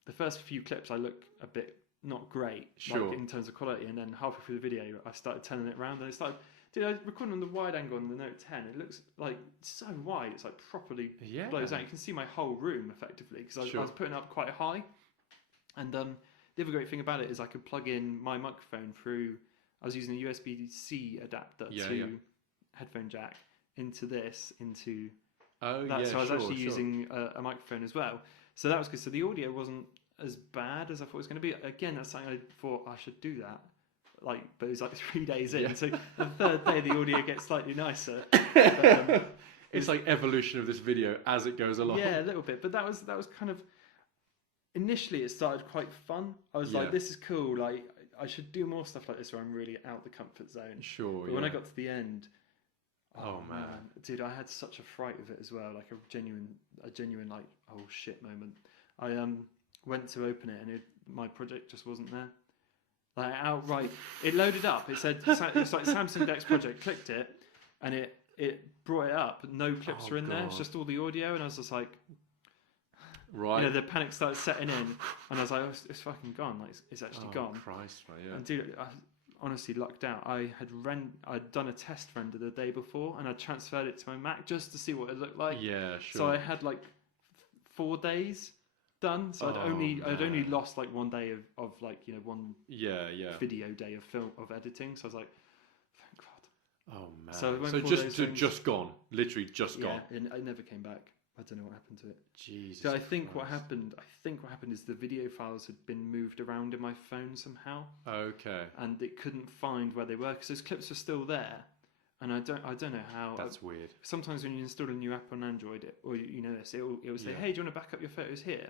the first few clips I look a bit not great, sure, like, in terms of quality, and then halfway through the video I started turning it around, and it started. Dude, I was recording on the wide angle on the Note 10. It looks like so wide. It's like properly blows out. You can see my whole room effectively because I was putting it up quite high. And the other great thing about it is I could plug in my microphone through. I was using a USB-C adapter to headphone jack into this into that. So I was actually using a microphone as well. So that was good. So the audio wasn't as bad as I thought it was going to be. Again, that's something I thought I should do that. But it was like 3 days in. So the third day, the audio gets slightly nicer. But, it's like evolution of this video as it goes along. Yeah, a little bit. But that was kind of initially it started quite fun. I was like, this is cool. Like I should do more stuff like this where I'm really out the comfort zone. Sure. But when I got to the end, oh man, dude, I had such a fright of it as well. Like a genuine like oh shit moment. I went to open it and my project just wasn't there. Like outright, it loaded up. It said it's like Samsung Dex project. Clicked it, and it brought it up. No clips were in there. It's just all the audio, and I was just like, right. The panic started setting in, and I was like, oh, it's fucking gone. Like it's actually gone. Christ, right, yeah. And dude, I honestly lucked out. I'd done a test render the day before, and I transferred it to my Mac just to see what it looked like. Yeah, sure. So I had like 4 days done, so I'd only lost like 1 day of like one video day of film of editing. So I was like, thank God. Oh man! So just gone, literally just gone. And I never came back. I don't know what happened to it. Jesus. So I think what happened is the video files had been moved around in my phone somehow. Okay. And it couldn't find where they were because those clips were still there. And I don't know how. That's weird. Sometimes when you install a new app on Android, it will say, "Hey, do you want to back up your photos here?"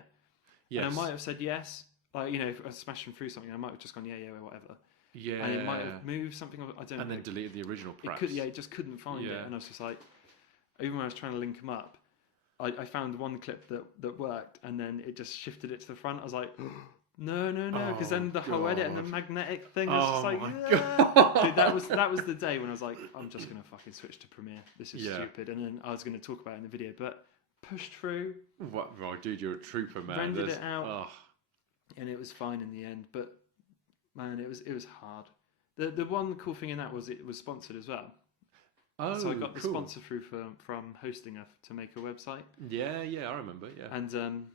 Yes. And I might have said yes. Like if I was smashing through something, I might have just gone yeah, whatever. Yeah. And it might have moved something. I don't know. And then deleted the original. Perhaps. It just couldn't find it. And I was just like, even when I was trying to link them up, I found one clip that worked, and then it just shifted it to the front. I was like. No, because then the whole edit and the magnetic thing was just like, dude, that was the day when I was like, I'm just gonna fucking switch to Premiere. This is stupid. And then I was gonna talk about it in the video, but pushed through. What, right, dude, you're a trooper, man. Rendered it out, and it was fine in the end. But man, it was hard. The one cool thing in that was it was sponsored as well. Oh, so I got the sponsor through from hosting to make a website. Yeah, I remember. Yeah, and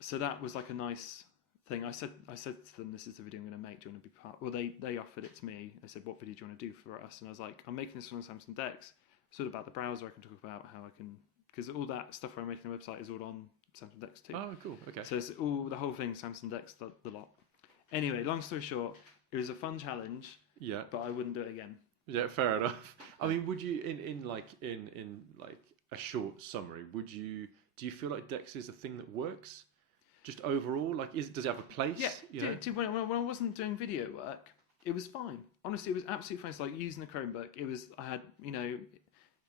so that was like a nice thing. I said to them, this is the video I'm going to make. Do you want to be part? Well, they offered it to me. They said, what video do you want to do for us? And I was like, I'm making this on Samsung Dex. Sort of about the browser. I can talk about how I can, because all that stuff where I'm making a website is all on Samsung Dex too. Oh, cool. Okay. So it's all the whole thing Samsung Dex, the lot. Anyway, long story short, it was a fun challenge. Yeah. But I wouldn't do it again. Yeah, fair enough. I mean, would you in a short summary? Do you feel like Dex is a thing that works? Just overall, does it have a place? Yeah. When I wasn't doing video work, it was fine. Honestly, it was absolutely fine. It's like using the Chromebook. I had,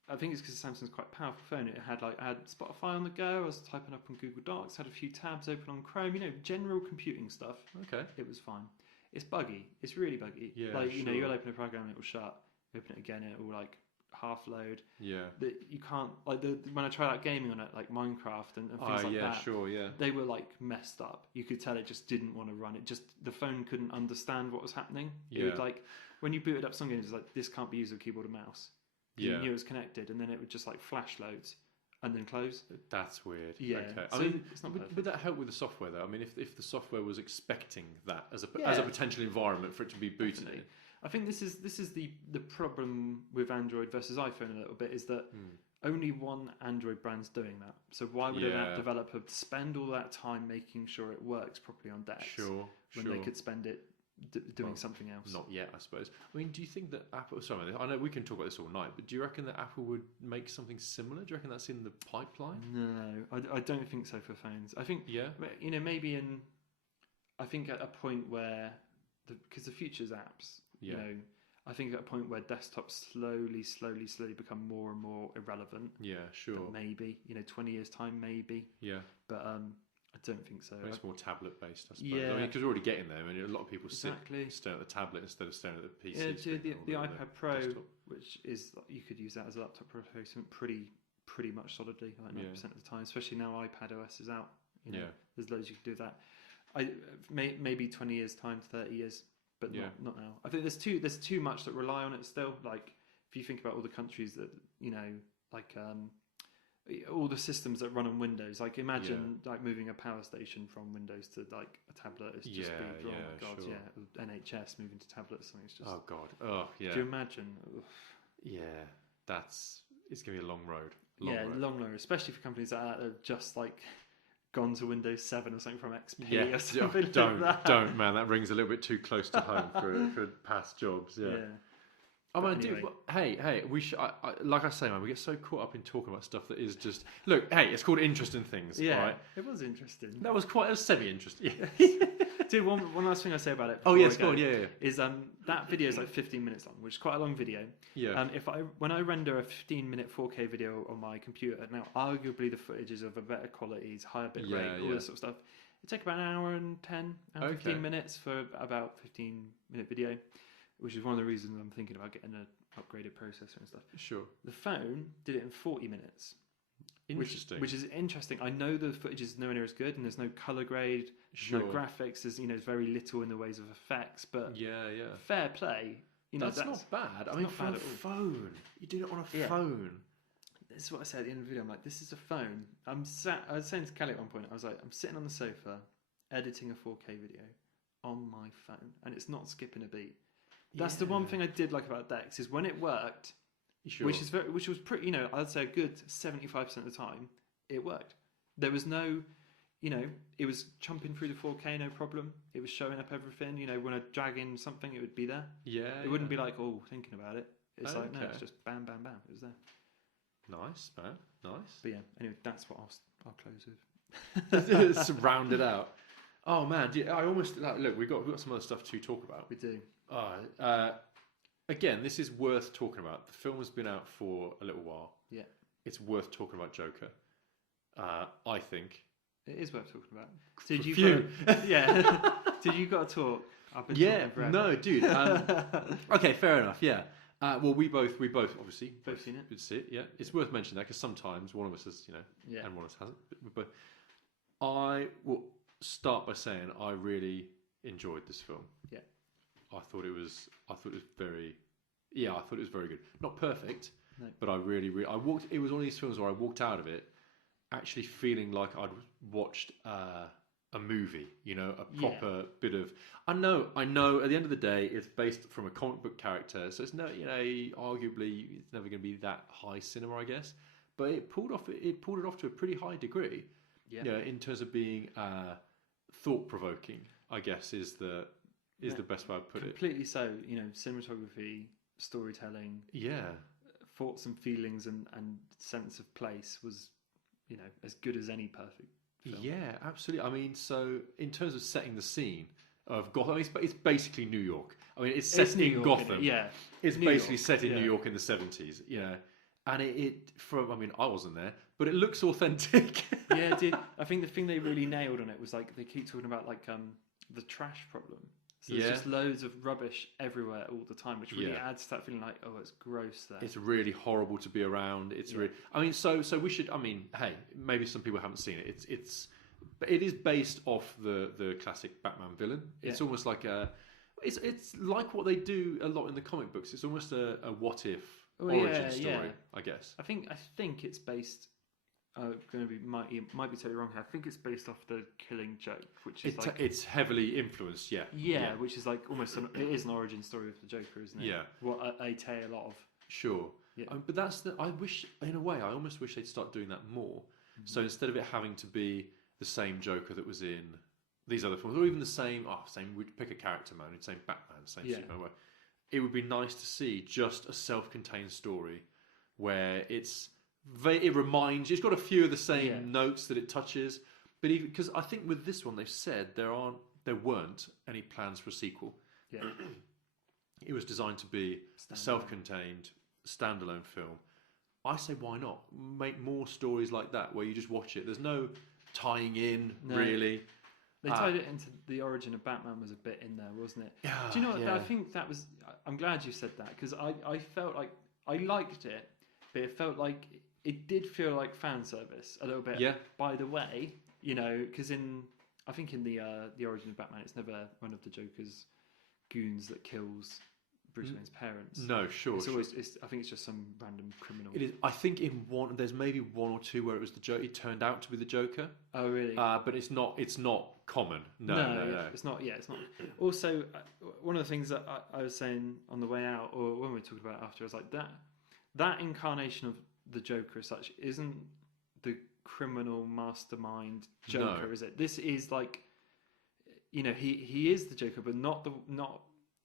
I think it's because Samsung's quite a powerful phone. I had Spotify on the go. I was typing up on Google Docs. Had a few tabs open on Chrome. General computing stuff. Okay. It was fine. It's buggy. It's really buggy. Yeah. You'll open a program and it will shut. Open it again, it will half load. Yeah. That you can't when I tried out gaming on it, like Minecraft and things like that. Yeah, sure, yeah. They were messed up. You could tell it just didn't want to run. It just the phone couldn't understand what was happening. Yeah. It would when you booted up something, it was this can't be used with keyboard and mouse. You knew it was connected, and then it would just flash loads and then close. That's weird. Yeah. Okay. So I mean, it's not would that help with the software though? I mean, if the software was expecting that as a potential environment for it to be booted in. I think this is the problem with Android versus iPhone a little bit is that only one Android brand's doing that. So why would an app developer spend all that time making sure it works properly on Dex when they could spend it doing something else? Not yet, I suppose. I mean, do you think that Apple... Sorry, I know we can talk about this all night, but do you reckon that Apple would make something similar? Do you reckon that's in the pipeline? No, I don't think so for phones. I think, maybe I think at a point where... Because the future's apps... I think at a point where desktops slowly become more and more irrelevant. Yeah, sure. Maybe 20 years time, maybe. Yeah, but I don't think so. It's more tablet based, I suppose. Yeah, because we're already getting there. I mean, a lot of people stare at the tablet instead of staring at the PC. Yeah, the iPad Pro, which is you could use that as a laptop replacement pretty much solidly, like 90% of the time. Especially now iPad OS is out. There's loads you can do with that. Maybe 20 years time, 30 years. But not now. I think there's too much that rely on it still. Like if you think about all the countries that all the systems that run on Windows. Like imagine like moving a power station from Windows to like a tablet. It's just oh my god, sure. NHS moving to tablets. Something. It's just oh god, oh yeah. Do you imagine? Ugh. Yeah, it's gonna be a long road. Long road, especially for companies that have just like gone to Windows 7 or something from XP or something don't, like that. Don't, man. That rings a little bit too close to home for past jobs. Yeah. I mean, anyway. Hey, we should. Like I say, man, we get so caught up in talking about stuff that is just. Look, hey, it's called interesting things. Yeah, right? It was interesting. That was quite semi-interesting. Dude, one last thing I say about it. Oh yes, go on. Yeah. Is that video is like 15 minutes long, which is quite a long video. Yeah. When I render a 15-minute 4K video on my computer, now arguably the footage is of a better quality, it's higher bit rate, all this sort of stuff. It takes about an hour and 15 minutes for about 15-minute video, which is one of the reasons I'm thinking about getting an upgraded processor and stuff. Sure. The phone did it in 40 minutes. Interesting. Which is interesting. I know the footage is nowhere near as good, and there's no color grade, no graphics. There's there's very little in the ways of effects, but fair play. That's not bad. I mean, for a phone, you do it on a phone. This is what I said at the end of the video. I'm like, this is a phone. I was saying to Kelly at one point, I was like, I'm sitting on the sofa editing a 4K video on my phone, and it's not skipping a beat. That's the one thing I did like about Dex is when it worked. Sure. Which was pretty, I'd say a good 75% of the time, it worked. There was no, it was chumping through the 4K, no problem. It was showing up everything. When I drag in something, it would be there. Yeah. It wouldn't be like, thinking about it. It's like, no, it's just bam, bam, bam. It was there. Nice, man. Nice. But yeah, anyway, that's what I'll close with. It's rounded out. Oh man, I almost look. We've got some other stuff to talk about. We do. Again, this is worth talking about. The film has been out for a little while. Yeah. It's worth talking about Joker. I think. It is worth talking about. Did you got to talk? I've been talking forever. No, dude. Okay, fair enough. Yeah. Well, we both obviously both seen it. Did see it. Yeah. It's worth mentioning that because sometimes one of us has, and one of us hasn't. But I will start by saying I really enjoyed this film. Yeah. I thought it was very good. Not perfect, no. But I walked. It was one of these films where I walked out of it actually feeling like I'd watched a movie. A proper bit of. I know. At the end of the day, it's based from a comic book character, so it's arguably it's never going to be that high cinema, I guess. But it pulled it off to a pretty high degree. Yeah. In terms of being thought provoking, I guess is the best way I'd put it. Completely so. Cinematography, storytelling, thoughts and feelings and sense of place was, as good as any perfect film. Yeah, absolutely. I mean, so in terms of setting the scene of Gotham, it's basically New York. I mean, it's set in Gotham. It's basically set in New York in the 70s. And I wasn't there, but it looks authentic. Yeah, it did. I think the thing they really nailed on it was like they keep talking about like the trash problem. So there's just loads of rubbish everywhere all the time, which really adds to that feeling like, it's gross there. It's really horrible to be around. It's really. I mean, so we should. I mean, hey, maybe some people haven't seen it. It is based off the classic Batman villain. It's almost like it's like what they do a lot in the comic books. It's almost a what if origin story, I guess. I think it's based. Might be totally wrong here. I think it's based off the Killing Joke, which is it's heavily influenced. Yeah, which is like almost it is an origin story of the Joker, isn't it? Yeah, what a tale of. Sure. Yeah, but that's I wish in a way I almost wish they'd start doing that more. Mm-hmm. So instead of it having to be the same Joker that was in these other films, or even the same. We'd pick a character, man. Same Batman, same Superman. It would be nice to see just a self-contained story where it's got a few of the same notes that it touches, but because I think with this one they've said there weren't any plans for a sequel. Yeah. it was designed to be a self-contained, standalone film. I say, why not? Make more stories like that where you just watch it. There's no tying in, really. They tied it into the origin of Batman was a bit in there, wasn't it? Do you know what? I think that was... I'm glad you said that, because I felt like... I liked it, but it felt like... It did feel like fan service a little bit. Yeah. By the way, because I think in the origin of Batman, it's never one of the Joker's goons that kills Bruce Wayne's parents. No, sure. It's always. I think it's just some random criminal. It is. I think there's maybe one or two where it was the Joker. It turned out to be the Joker. Oh, really? But it's not. It's not common. No. It's not. Yeah, it's not. Also, one of the things that I was saying on the way out, or when we were talking about it after, I was like that incarnation of the Joker as such isn't the criminal mastermind Joker, is it? This is like, he is the Joker, but not.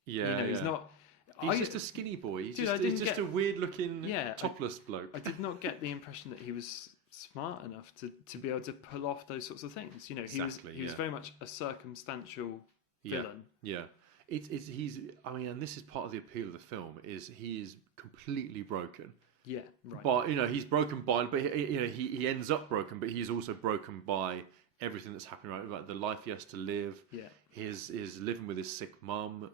He's not. He's just a skinny boy. He's just a weird looking topless bloke. I did not get the impression that he was smart enough to be able to pull off those sorts of things. He was very much a circumstantial villain. Yeah. He's. I mean, and this is part of the appeal of the film is he is completely broken. Yeah, right. But he's broken by. But he ends up broken. But he's also broken by everything that's happening. Right, about the life he has to live. Yeah. His living with his sick mum.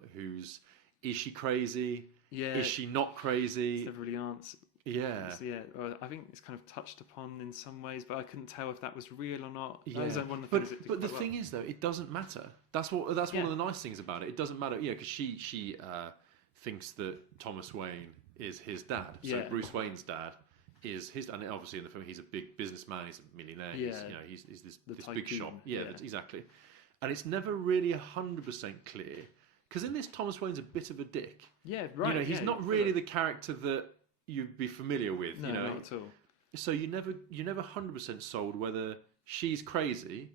Is she crazy? Yeah. Is she not crazy? It's never really answered. Yeah. Well, I think it's kind of touched upon in some ways, but I couldn't tell if that was real or not. Yeah. That was one of the things but the thing is, though, it doesn't matter. That's one of the nice things about it. It doesn't matter, because she thinks that Thomas Wayne is his dad. So Bruce Wayne's dad is his, and obviously in the film he's a big businessman. He's a millionaire. Yeah. He's this tycoon. big shop. Yeah, exactly. And it's never really 100% clear. Because in this, Thomas Wayne's a bit of a dick. Yeah, right. He's not really the character that you'd be familiar with. No, not at all. So you're never 100% sold whether she's crazy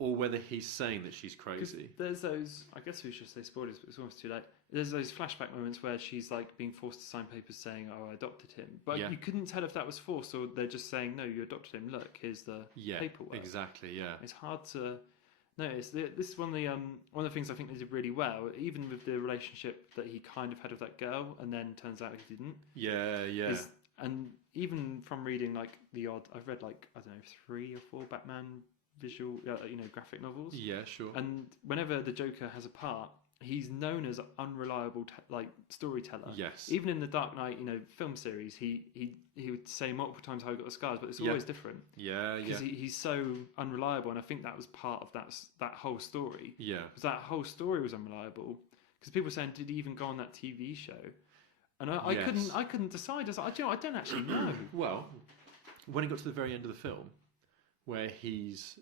or whether he's saying that she's crazy. There's those. I guess we should say spoilers, but it's almost too late. There's those flashback moments where she's like being forced to sign papers saying, "Oh, I adopted him," but you couldn't tell if that was forced or they're just saying, "No, you adopted him. Look, here's the paperwork." Exactly. Yeah. It's hard to. No, this is one of the things I think they did really well, even with the relationship that he kind of had with that girl, and then turns out he didn't. Yeah. And even from reading like I've read like 3 or 4 Batman visual, graphic novels. Yeah, sure. And whenever the Joker has a part, he's known as an unreliable storyteller. Yes. Even in the Dark Knight, film series, he would say multiple times how he got the scars, but it's always different. Yeah. Because he's so unreliable, and I think that was part of that whole story. Yeah. Because that whole story was unreliable. Because people were saying, did he even go on that TV show? And I couldn't decide. I was like, I don't actually know. Well, when it got to the very end of the film, where he's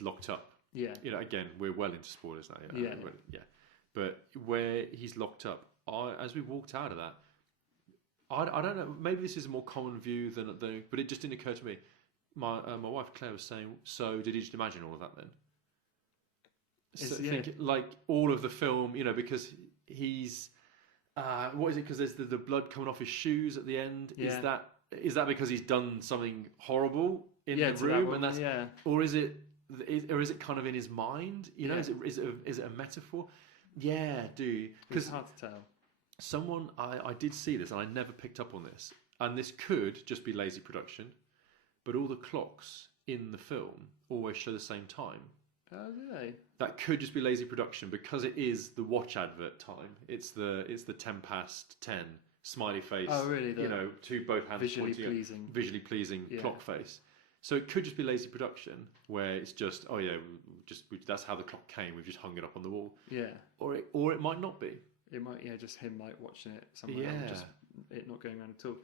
locked up. Yeah. Again, we're well into spoilers now. Yeah. But where he's locked up, as we walked out of that, I don't know. Maybe this is a more common view than but it just didn't occur to me. My wife Claire was saying, so did you just imagine all of that then? Think, like all of the film, because he's what is it? Because there's the blood coming off his shoes at the end. Yeah. Is that because he's done something horrible in the room, and that's or is it kind of in his mind? Is it a metaphor? Yeah, dude. Because it's hard to tell. I did see this, and I never picked up on this. And this could just be lazy production, but all the clocks in the film always show the same time. Oh, do they? That could just be lazy production because it is the watch advert time. It's the 10:10 smiley face. Oh, really? To both hands visually pleasing clock face. So it could just be lazy production where it's just that's how the clock came. We've just hung it up on the wall. Yeah. Or it might not be. It might just him watching it somewhere and just it not going around at all.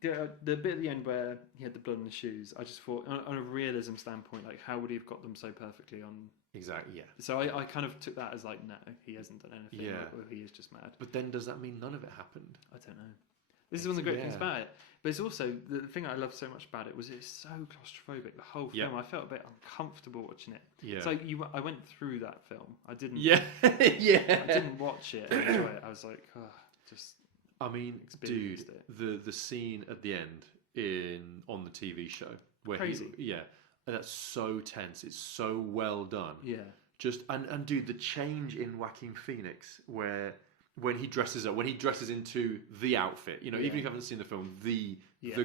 The bit at the end where he had the blood on his shoes, I just thought on a realism standpoint, like how would he have got them so perfectly on? Exactly. Yeah. So I kind of took that as like, no, he hasn't done anything. Yeah. Or he is just mad. But then does that mean none of it happened? I don't know. This is one of the great things about it. But it's also, the thing I loved so much about it was it's so claustrophobic. The whole film, I felt a bit uncomfortable watching it. Yeah. So I went through that film. I didn't. Yeah. I didn't watch it and enjoy it. I was like, just. I mean, dude, the scene at the end on the TV show where crazy. That's so tense. It's so well done. Yeah. And dude, the change in Joaquin Phoenix where when he dresses up, when he dresses into the outfit, you know, even if you haven't seen the film, the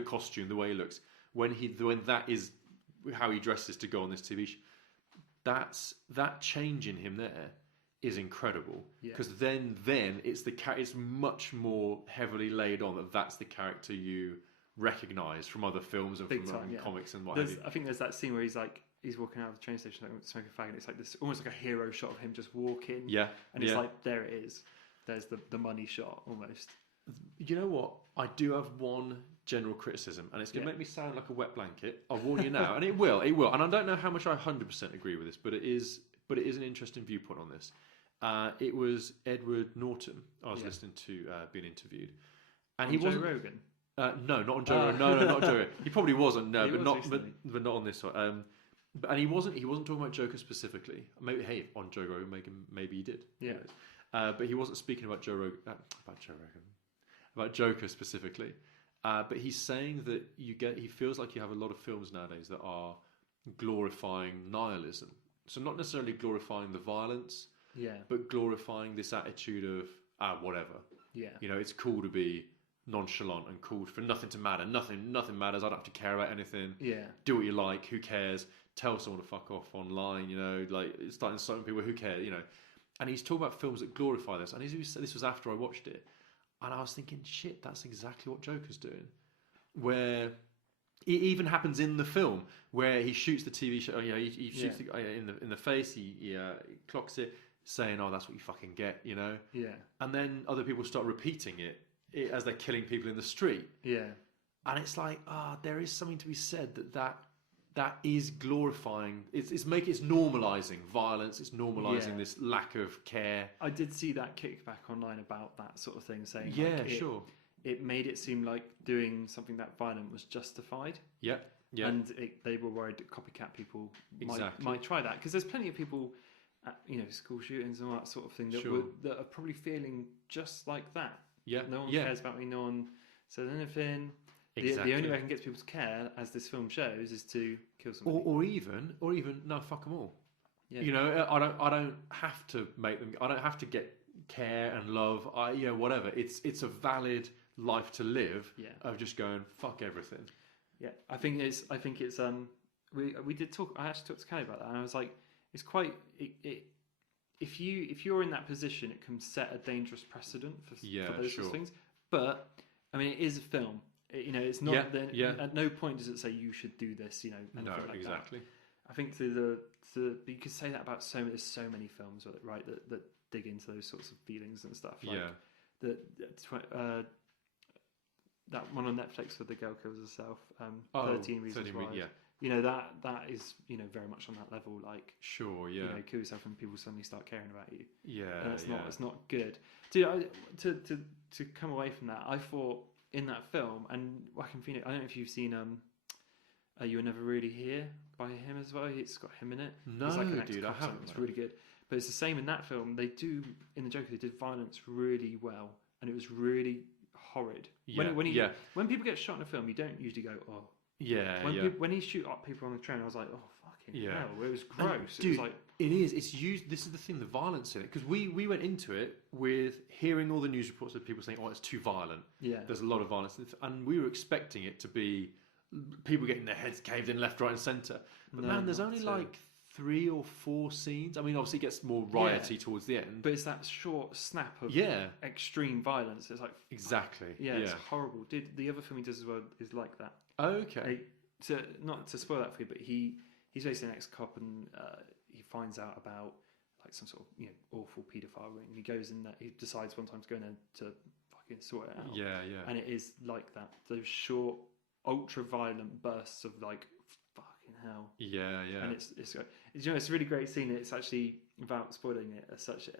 costume, the way he looks, when that is how he dresses to go on this TV show, that change in him there is incredible, because then it's much more heavily laid on that's the character you recognise from other films and from comics and what have you. I think there's that scene where he's walking out of the train station like, smoking a fag, and it's like this almost like a hero shot of him just walking. Yeah. And it's like, there it is. There's the money shot almost. You know what? I do have one general criticism, and it's going to make me sound like a wet blanket. I'll warn you now, and it will. And I don't know how much I 100% agree with this, but it is an interesting viewpoint on this. It was Edward Norton I was listening to being interviewed, and he wasn't Joe Rogan. No, not on Joe Rogan. No, not Joe Rogan. He probably wasn't. No, but not on this one. And he wasn't talking about Joker specifically. Maybe on Joe Rogan, maybe he did. Yeah. But he wasn't speaking about about Joker specifically. But he's saying that he feels like you have a lot of films nowadays that are glorifying nihilism. So not necessarily glorifying the violence, but glorifying this attitude of whatever. Yeah. You know, it's cool to be nonchalant and cool for nothing to matter. Nothing matters. I don't have to care about anything. Yeah. Do what you like. Who cares? Tell someone to fuck off online. You know, like start insulting people. Who cares? You know. And he's talking about films that glorify this. And this was after I watched it. And I was thinking, shit, that's exactly what Joker's doing. Where it even happens in the film, where he shoots the TV show. You know, he shoots the guy in the face. He clocks it, saying, "Oh, that's what you fucking get," you know. Yeah. And then other people start repeating it as they're killing people in the street. Yeah. And it's like, there is something to be said that is glorifying. It's normalising violence. It's normalising this lack of care. I did see that kickback online about that sort of thing, saying sure. It made it seem like doing something that violent was justified. Yeah, yeah. And they were worried that copycat people might try that, because there's plenty of people at, school shootings and all that sort of thing that are probably feeling just like that. Yeah. No one cares about me. No one says anything. Exactly. The only way I can get people to care, as this film shows, is to kill somebody. Or even no, fuck them all. Yeah. You know, I don't have to make them. I don't have to get care and love. Whatever. It's a valid life to live. Yeah. Of just going fuck everything. Yeah, I think it's. We did talk. I actually talked to Kelly about that, and I was like, it's quite. If you're in that position, it can set a dangerous precedent for those sorts of things. But I mean, it is a film. It's not. At no point does it say you should do this. No, exactly. That. I think you could say that about there's so many films, right, that dig into those sorts of feelings and stuff. Like that one on Netflix where the girl kills herself. 13 Reasons Why. Yeah. That is very much on that level. Like, sure, yeah. Kill yourself and people suddenly start caring about you. Yeah, and it's not good. Dude, to come away from that, I thought in that film, and Joaquin Phoenix, I don't know if you've seen You Were Never Really Here by him as well. It's got him in it. No, dude, I haven't. It's really good. But it's the same in that film. They do in the Joker. They did violence really well, and it was really horrid. Yeah, when people get shot in a film, you don't usually go, oh. Yeah, when he shoot up people on the train, I was like, oh fucking hell! It was gross. And, dude, it was like, it is. It's used. This is the thing, the violence in it, because we went into it with hearing all the news reports of people saying, oh, it's too violent. Yeah, there's a lot of violence, and we were expecting it to be people getting their heads caved in left, right, and centre. But man, there's only like 3 or 4 scenes. I mean, obviously, it gets more rioty towards the end. But it's that short snap of extreme violence. It's like exactly. It's horrible. The other film he does as well is like that. Okay. Not to spoil that for you, but he's basically an ex-cop, and he finds out about like some sort of awful paedophile ring. He goes in there. He decides one time to go in there to fucking sort it out. Yeah. And it is like that. Those short, ultra-violent bursts of like fucking hell. Yeah. And it's a really great scene. It's actually, without spoiling it as such,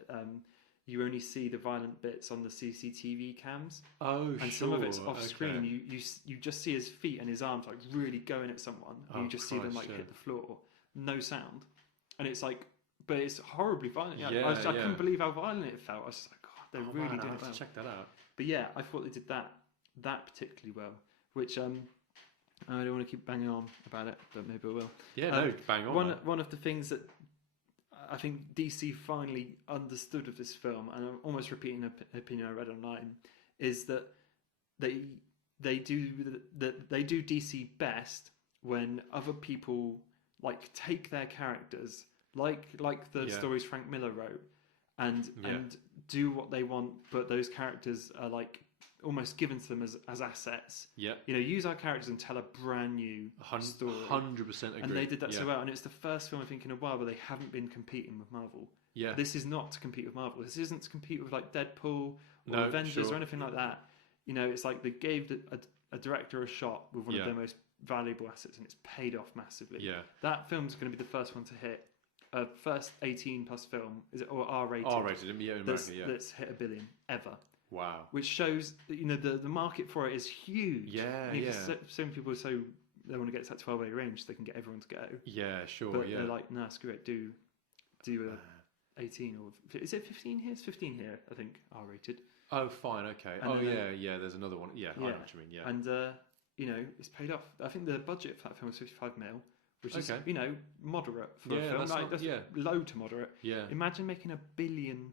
you only see the violent bits on the CCTV cams. And some of it's off screen. You just see his feet and his arms like really going at someone. And you just see them like hit the floor. No sound. And it's like, but it's horribly violent. I couldn't believe how violent it felt. I was just like, God, they really did it well. To check that out. But yeah, I thought they did that particularly well. Which I don't want to keep banging on about it, but maybe I will. Yeah, no, bang on. One of the things that I think DC finally understood of this film, and I'm almost repeating an opinion I read online, is that they do DC best when other people like take their characters, like the stories Frank Miller wrote, and do what they want, but those characters are like almost given to them as assets. Yeah. Use our characters and tell a brand new story. 100% agree. And they did that so well. And it's the first film I think in a while where they haven't been competing with Marvel. Yeah. This is not to compete with Marvel. This isn't to compete with like Deadpool or Avengers or anything like that. It's like they gave a director a shot with one of their most valuable assets, and it's paid off massively. Yeah. That film's going to be the first one to hit. First 18+ film, is it, or R-rated? R-rated, in America, that's hit $1 billion ever. Wow. Which shows that the market for it is huge. Yeah, So many people they want to get to that 12A range so they can get everyone to go. Yeah, sure. But they're like, no, screw it. Do a 18 or is it 15 here? It's 15 here, I think. R-rated. Oh, fine. Okay. And There's another one. Yeah, I know what you mean. Yeah. And it's paid off. I think the budget for that film was 55 mil. Which is, moderate for a film. That's low to moderate. Yeah. Imagine making $1 billion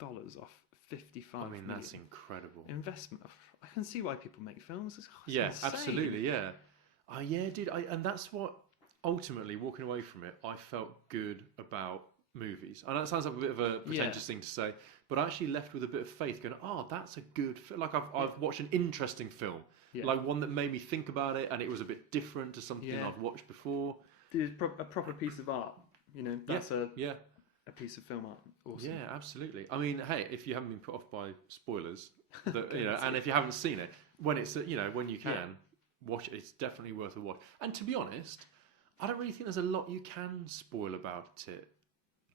off 55 million. That's incredible. Investment. I can see why people make films. It's insane. Absolutely, yeah. Dude. And that's what, ultimately, walking away from it, I felt good about movies. I know it sounds like a bit of a pretentious thing to say, but I actually left with a bit of faith going, that's a good film. Like, I've watched an interesting film. Yeah. Like one that made me think about it, and it was a bit different to something I've watched before. Dude, a proper piece of art. That's a piece of film art. Awesome. Yeah, absolutely. I mean, hey, if you haven't been put off by spoilers, and if you haven't seen it, when it's when you can watch it, it's definitely worth a watch. And to be honest, I don't really think there's a lot you can spoil about it.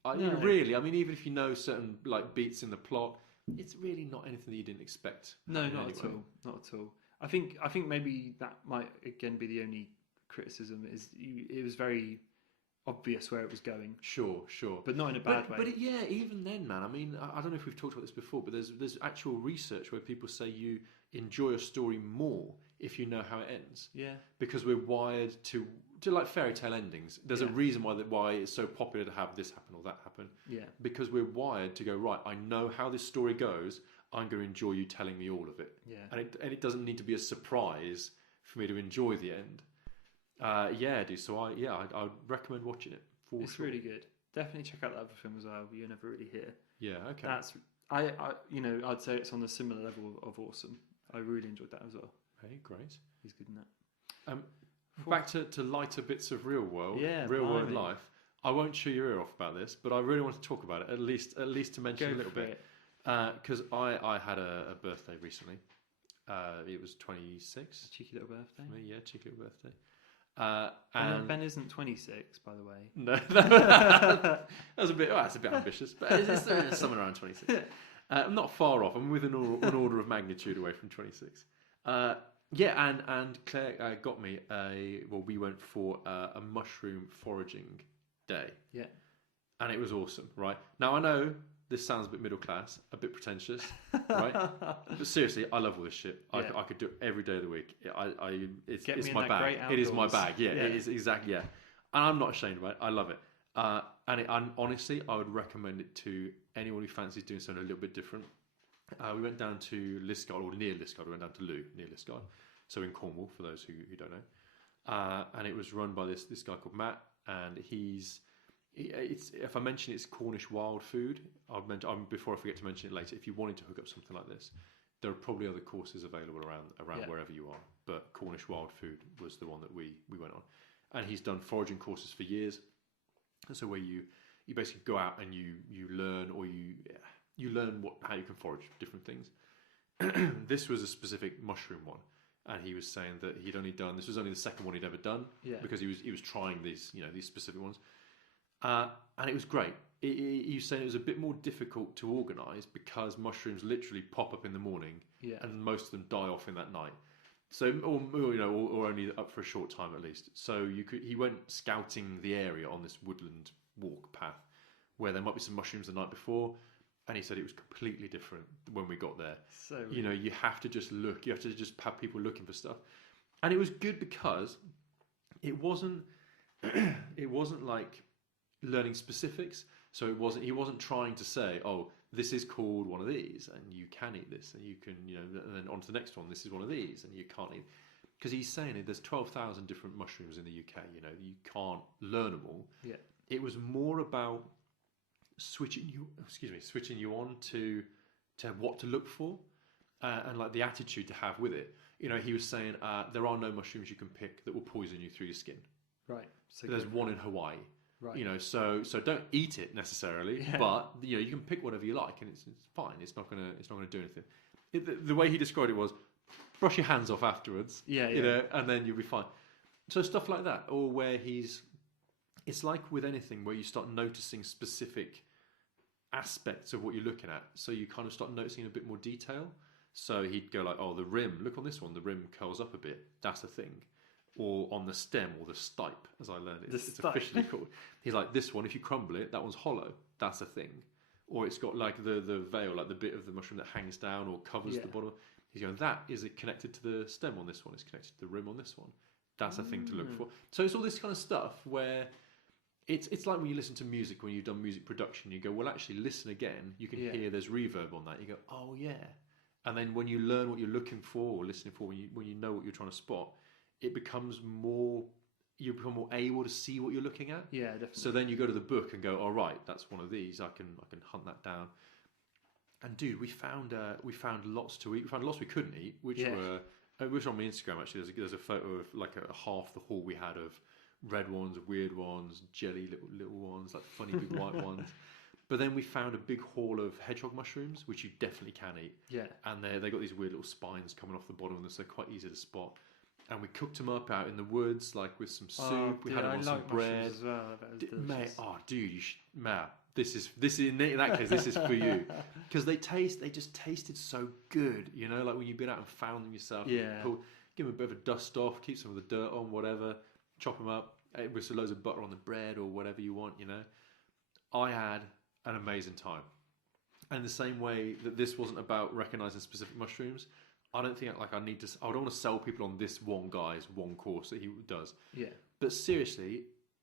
Really, I mean, even if you know certain like beats in the plot, it's really not anything that you didn't expect. No, not at all. Not at all. I think maybe that might again be the only criticism is it was very obvious where it was going. Sure, but not in a bad way. But even then, man. I mean, I don't know if we've talked about this before, but there's actual research where people say you enjoy a story more if you know how it ends. Yeah, because we're wired to like fairy tale endings. There's a reason why it's so popular to have this happen or that happen. Yeah, because we're wired to go, right, I know how this story goes. I'm going to enjoy you telling me all of it. Yeah. And it doesn't need to be a surprise for me to enjoy the end. Dude. So I would recommend watching it. It's really good. Definitely check out that other film as well. You're never really here. Yeah. Okay. That's I'd say it's on a similar level of awesome. I really enjoyed that as well. Hey, great. He's good in that. Back to lighter bits of real world. Yeah. Real world life. I won't chew your ear off about this, but I really want to talk about it. At least to mention a little bit. Because I had a birthday recently. It was 26. Cheeky little birthday. Yeah, cheeky little birthday. And Ben isn't 26, by the way. No, that's a bit ambitious, but it's somewhere around 26. I'm not far off. I'm within an order of magnitude away from 26. And Claire got me we went for a mushroom foraging day. Yeah. And it was awesome, right? Now, I know this sounds a bit middle class, a bit pretentious, right? But seriously, I love all this shit. I could do it every day of the week. It's my bag. It is my bag. Yeah, it is exactly. Yeah, and I'm not ashamed about it. I love it. And honestly, I would recommend it to anyone who fancies doing something a little bit different. We went down to Liskeard, or near Liskeard. We went down to Lou, near Liskeard, so in Cornwall, for those who don't know. And it was run by this guy called Matt, and if I mention it's Cornish wild food, before I forget to mention it later, if you wanted to hook up something like this, there are probably other courses available around wherever you are, but Cornish wild food was the one that we went on. And he's done foraging courses for years, so where you basically go out and you learn, or you learn how you can forage different things. This was a specific mushroom one, and he was saying that this was only the second one he'd ever done, because he was trying these specific ones. And it was great. He was saying it was a bit more difficult to organise because mushrooms literally pop up in the morning, and most of them die off in that night. So, or only up for a short time at least. So he went scouting the area on this woodland walk path where there might be some mushrooms the night before, and he said it was completely different when we got there. So you have to just look. You have to just have people looking for stuff, and it was good because it wasn't like learning specifics, So he wasn't trying to say, oh, this is called one of these, and you can eat this, and you can, and then on to the next one, this is one of these, and you can't eat. Because he's saying there's 12,000 different mushrooms in the UK. You can't learn them all. Yeah. It was more about switching you on to what to look for, and like the attitude to have with it. He was saying there are no mushrooms you can pick that will poison you through your skin. Right. So there's one in Hawaii. Right. So don't eat it necessarily, but you can pick whatever you like, and it's fine. It's not gonna do anything. The way he described it was, brush your hands off afterwards. And then you'll be fine. So stuff like that, or where it's like with anything where you start noticing specific aspects of what you're looking at. So you kind of start noticing a bit more detail. So he'd go like, oh, the rim, look on this one, the rim curls up a bit. That's a thing. Or on the stem, or the stipe, as I learned. It's officially called. He's like, this one, if you crumble it, that one's hollow. That's a thing. Or it's got like the veil, like the bit of the mushroom that hangs down or covers the bottom. He's going, that is it connected to the stem on this one. It's connected to the rim on this one. That's a thing to look for. So it's all this kind of stuff where it's like when you listen to music, when you've done music production, you go, well, actually, listen again. You can hear there's reverb on that. You go, oh, yeah. And then when you learn what you're looking for or listening for, when you know what you're trying to spot, it becomes more, you become more able to see what you're looking at. Yeah, definitely. So then you go to the book and go, all right, that's one of these. I can hunt that down. And dude, we found lots to eat. We found lots we couldn't eat, which were on my Instagram actually. There's a photo of like a half the haul we had of red ones, weird ones, jelly little ones, like funny big white ones. But then we found a big haul of hedgehog mushrooms, which you definitely can eat. Yeah. And they got these weird little spines coming off the bottom of them, so they're quite easy to spot. And we cooked them up out in the woods, like with some soup. We had them on some bread. As well. Mate, dude, you should, Matt. This is in that case. This is for you, because they just tasted so good. Like when you've been out and found them yourself. Yeah. Give them a bit of a dust off, keep some of the dirt on, whatever. Chop them up with loads of butter on the bread or whatever you want. I had an amazing time, and the same way that this wasn't about recognizing specific mushrooms. I don't think I need to. I don't want to sell people on this one guy's one course that he does. Yeah. But seriously,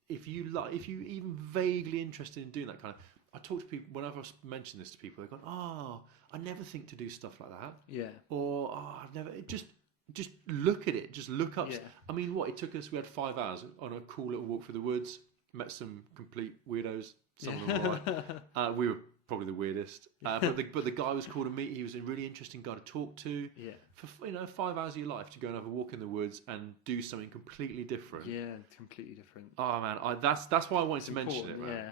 if you even vaguely interested in doing that kind of, I talk to people whenever I mention this to people. They're going, "Oh, I never think to do stuff like that." Yeah. Or I've never just look at it. Just look up. Yeah. I mean, it took us. We had 5 hours on a cool little walk through the woods. Met some complete weirdos. Some of them were right. We were probably the weirdest, but the guy was cool to meet. He was a really interesting guy to talk to. Yeah. For 5 hours of your life to go and have a walk in the woods and do something completely different. Yeah, completely different. Oh man, that's why I wanted to mention it, man. Yeah.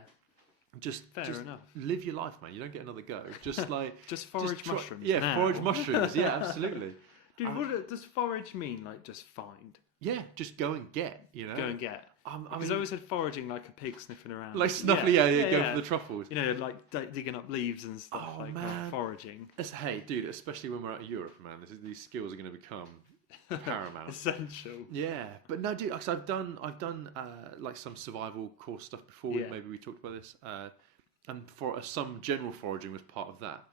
Just enough. Live your life, man. You don't get another go. Just like just forage mushrooms. Yeah, now. Forage mushrooms. Yeah, absolutely. Dude, what does forage mean? Like just find? Yeah, just go and get. Go and get. Because I always said foraging like a pig sniffing around. Like snuffling, go for the truffles. Like digging up leaves and stuff. Oh, man. Foraging. Hey, dude, especially when we're out of Europe, man, these skills are going to become paramount. Essential. Yeah, but no, dude, because I've done like some survival course stuff before. Yeah. Maybe we talked about this. And for some general foraging was part of that.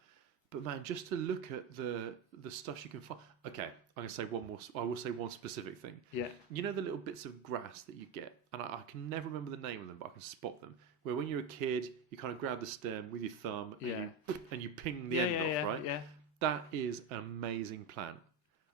But man, just to look at the stuff you can find. Okay, I'm gonna say one more. I will say one specific thing. Yeah. The little bits of grass that you get, and I can never remember the name of them, but I can spot them. Where when you're a kid, you kind of grab the stem with your thumb, and you ping the end off, right? Yeah. That is an amazing plant.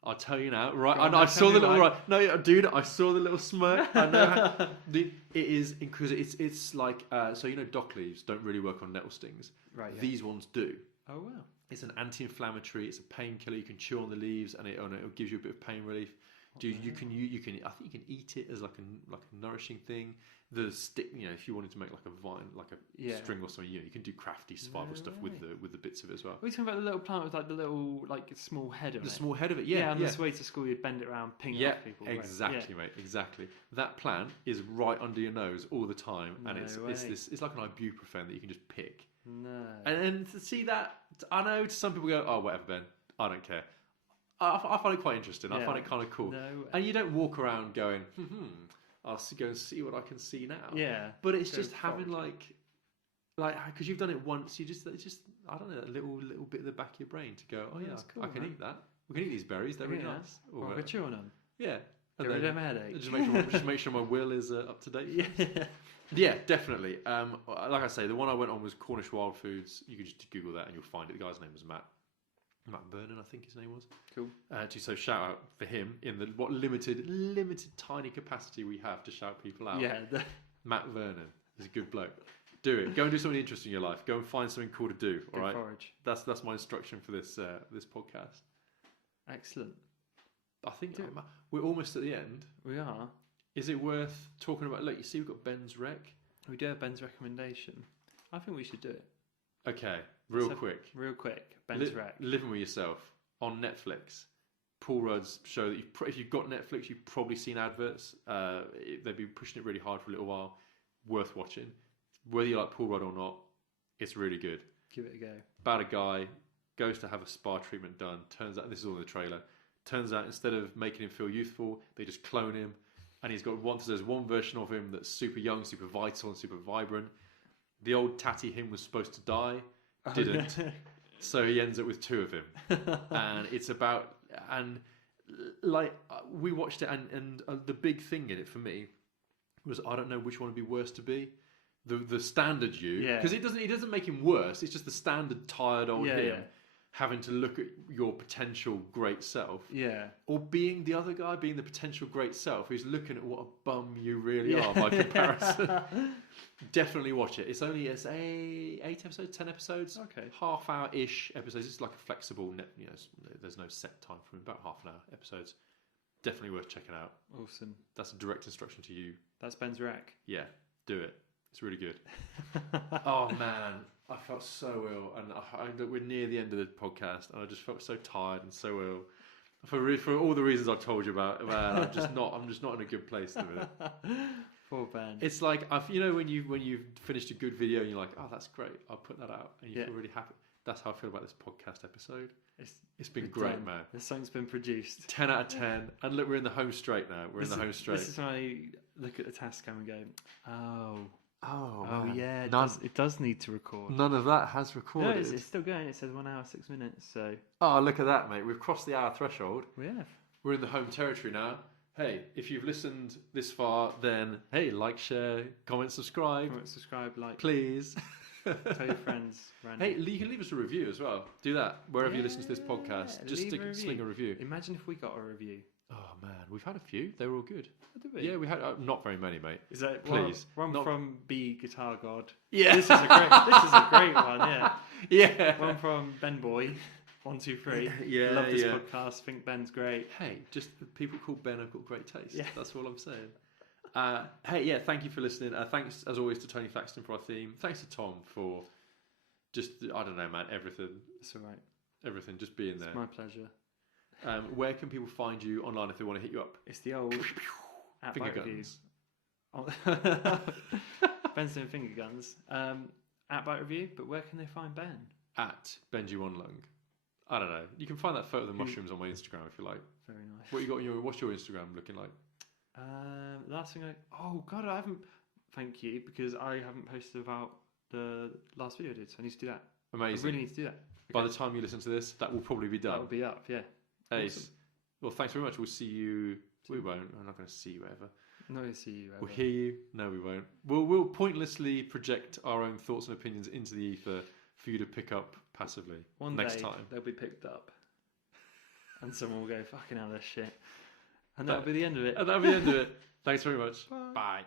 I'll tell you now, right? I saw the little No, dude, I saw the little smirk. I know it is because it's like dock leaves don't really work on nettle stings. Right. Yeah. These ones do. Oh wow. It's an anti-inflammatory. It's a painkiller. You can chew on the leaves, and it gives you a bit of pain relief. Dude, you can. I think you can eat it as like a nourishing thing. The stick, if you wanted to make like a vine, like a string or something, you can do crafty survival stuff with the bits of it as well. Are you talking about the little plant with like the little small head of it? The small head of it, yeah. Yeah, on this way to school, you'd bend it around, ping it off people. Exactly, mate. Exactly. That plant is right under your nose all the time, and it's like an ibuprofen that you can just pick. No. And to see that, I know some people go, oh, whatever, Ben, I don't care. I find it quite interesting. I find it kind of cool. No way. And you don't walk around going, I'll go and see what I can see now. Yeah. But it's just having like, because you've done it once, it's just I don't know, a little bit of the back of your brain to go, oh yeah, cool, I can eat that. We can eat these berries. They're really nice. Or I can chew on them. Yeah. Get rid of my headache. Just make sure my will is up to date. Yeah, definitely. Like I say, the one I went on was Cornish Wild Foods. You can just Google that and you'll find it. The guy's name was Matt Vernon, I think his name was. Cool. So shout out for him in the what limited tiny capacity we have to shout people out. Yeah. Matt Vernon is a good bloke. Do it. Go and do something interesting in your life. Go and find something cool to do. All right. Forage. That's my instruction for this podcast. Excellent. I think we're almost at the end. We are. Is it worth talking about? Look, you see, we've got Ben's rec. We do have Ben's recommendation. I think we should do it. Okay, real quick. Ben's rec. Living with Yourself on Netflix. Paul Rudd's show that if you've got Netflix, you've probably seen adverts. They've been pushing it really hard for a little while. Worth watching. Whether you like Paul Rudd or not, it's really good. Give it a go. About a guy goes to have a spa treatment done. Turns out, this is all in the trailer. Turns out instead of making him feel youthful, they just clone him. And there's one version of him that's super young, super vital, and super vibrant. The old tatty him was supposed to die, didn't. So he ends up with two of him. And it's about, and like, we watched it, and the big thing in it for me was, I don't know which one would be worse to be. The standard you, because it doesn't make him worse. It's just the standard tired old him having to look at your potential great self, or being the other guy, being the potential great self who's looking at what a bum you really are by comparison. Definitely watch it. It's 8 episodes, 10 episodes, half hour ish episodes. It's like a flexible, there's no set time for about half an hour episodes. Definitely worth checking out. Awesome. That's a direct instruction to you. That's Ben's rec. Yeah, do it. It's really good. Oh man, I felt so ill, and we're near the end of the podcast, and I just felt so tired and so ill for all the reasons I told you about. Man, I'm just not in a good place at the minute. Poor Ben. It's like when you've finished a good video and you're like, oh, that's great, I'll put that out, and you feel really happy. That's how I feel about this podcast episode. It's been great, done. man. The song's been produced. 10 out of 10. And look, we're in the home straight now. We're in the home straight. This is when I look at the task cam and go, oh, yeah, it does need to record. None of that has recorded. No, it's still going. It says 1 hour, 6 minutes. So. Oh, look at that, mate. We've crossed the hour threshold. We have. We're in the home territory now. Hey, if you've listened this far, then hey, like, share, comment, subscribe. Like. Please. Tell your friends. Hey, you can leave us a review as well. Do that wherever you listen to this podcast. Just sling a review. Imagine if we got a review. Oh man, we've had a few. They were all good. Did we? Yeah, we had not very many, mate. Is that please? One from B Guitar God. Yeah, this is a great one. Yeah, yeah. One from Ben Boy. 1, 2, 3. Yeah, love this podcast. Think Ben's great. Hey, just people called Ben have got great taste. Yeah. That's all I'm saying. Hey, yeah, thank you for listening. Thanks as always to Tony Thaxton for our theme. Thanks to Tom for just, I don't know, man, everything. It's all right. Everything, just being there. It's my pleasure. Where can people find you online if they want to hit you up? It's the old finger guns. Ben's doing finger guns. At Bite Review, but where can they find Ben? At Benji One Lung. I don't know. You can find that photo of the mushrooms on my Instagram if you like. Very nice. What you got on what's your Instagram looking like? Last thing I haven't. Thank you, because I haven't posted about the last video I did, so I need to do that. Amazing. I really need to do that. Okay. By the time you listen to this, that will probably be done. That will be up, yeah. Ace. Awesome. Well, thanks very much. We'll see you. We won't. I'm not going to see you ever. I'm not going to see you ever. We'll hear you. No, we won't. We'll pointlessly project our own thoughts and opinions into the ether for you to pick up passively. Next time they'll be picked up, and someone will go, "Fucking hell, this shit," and that'll be the end of it. And that'll be the end of it. Thanks very much. Bye. Bye.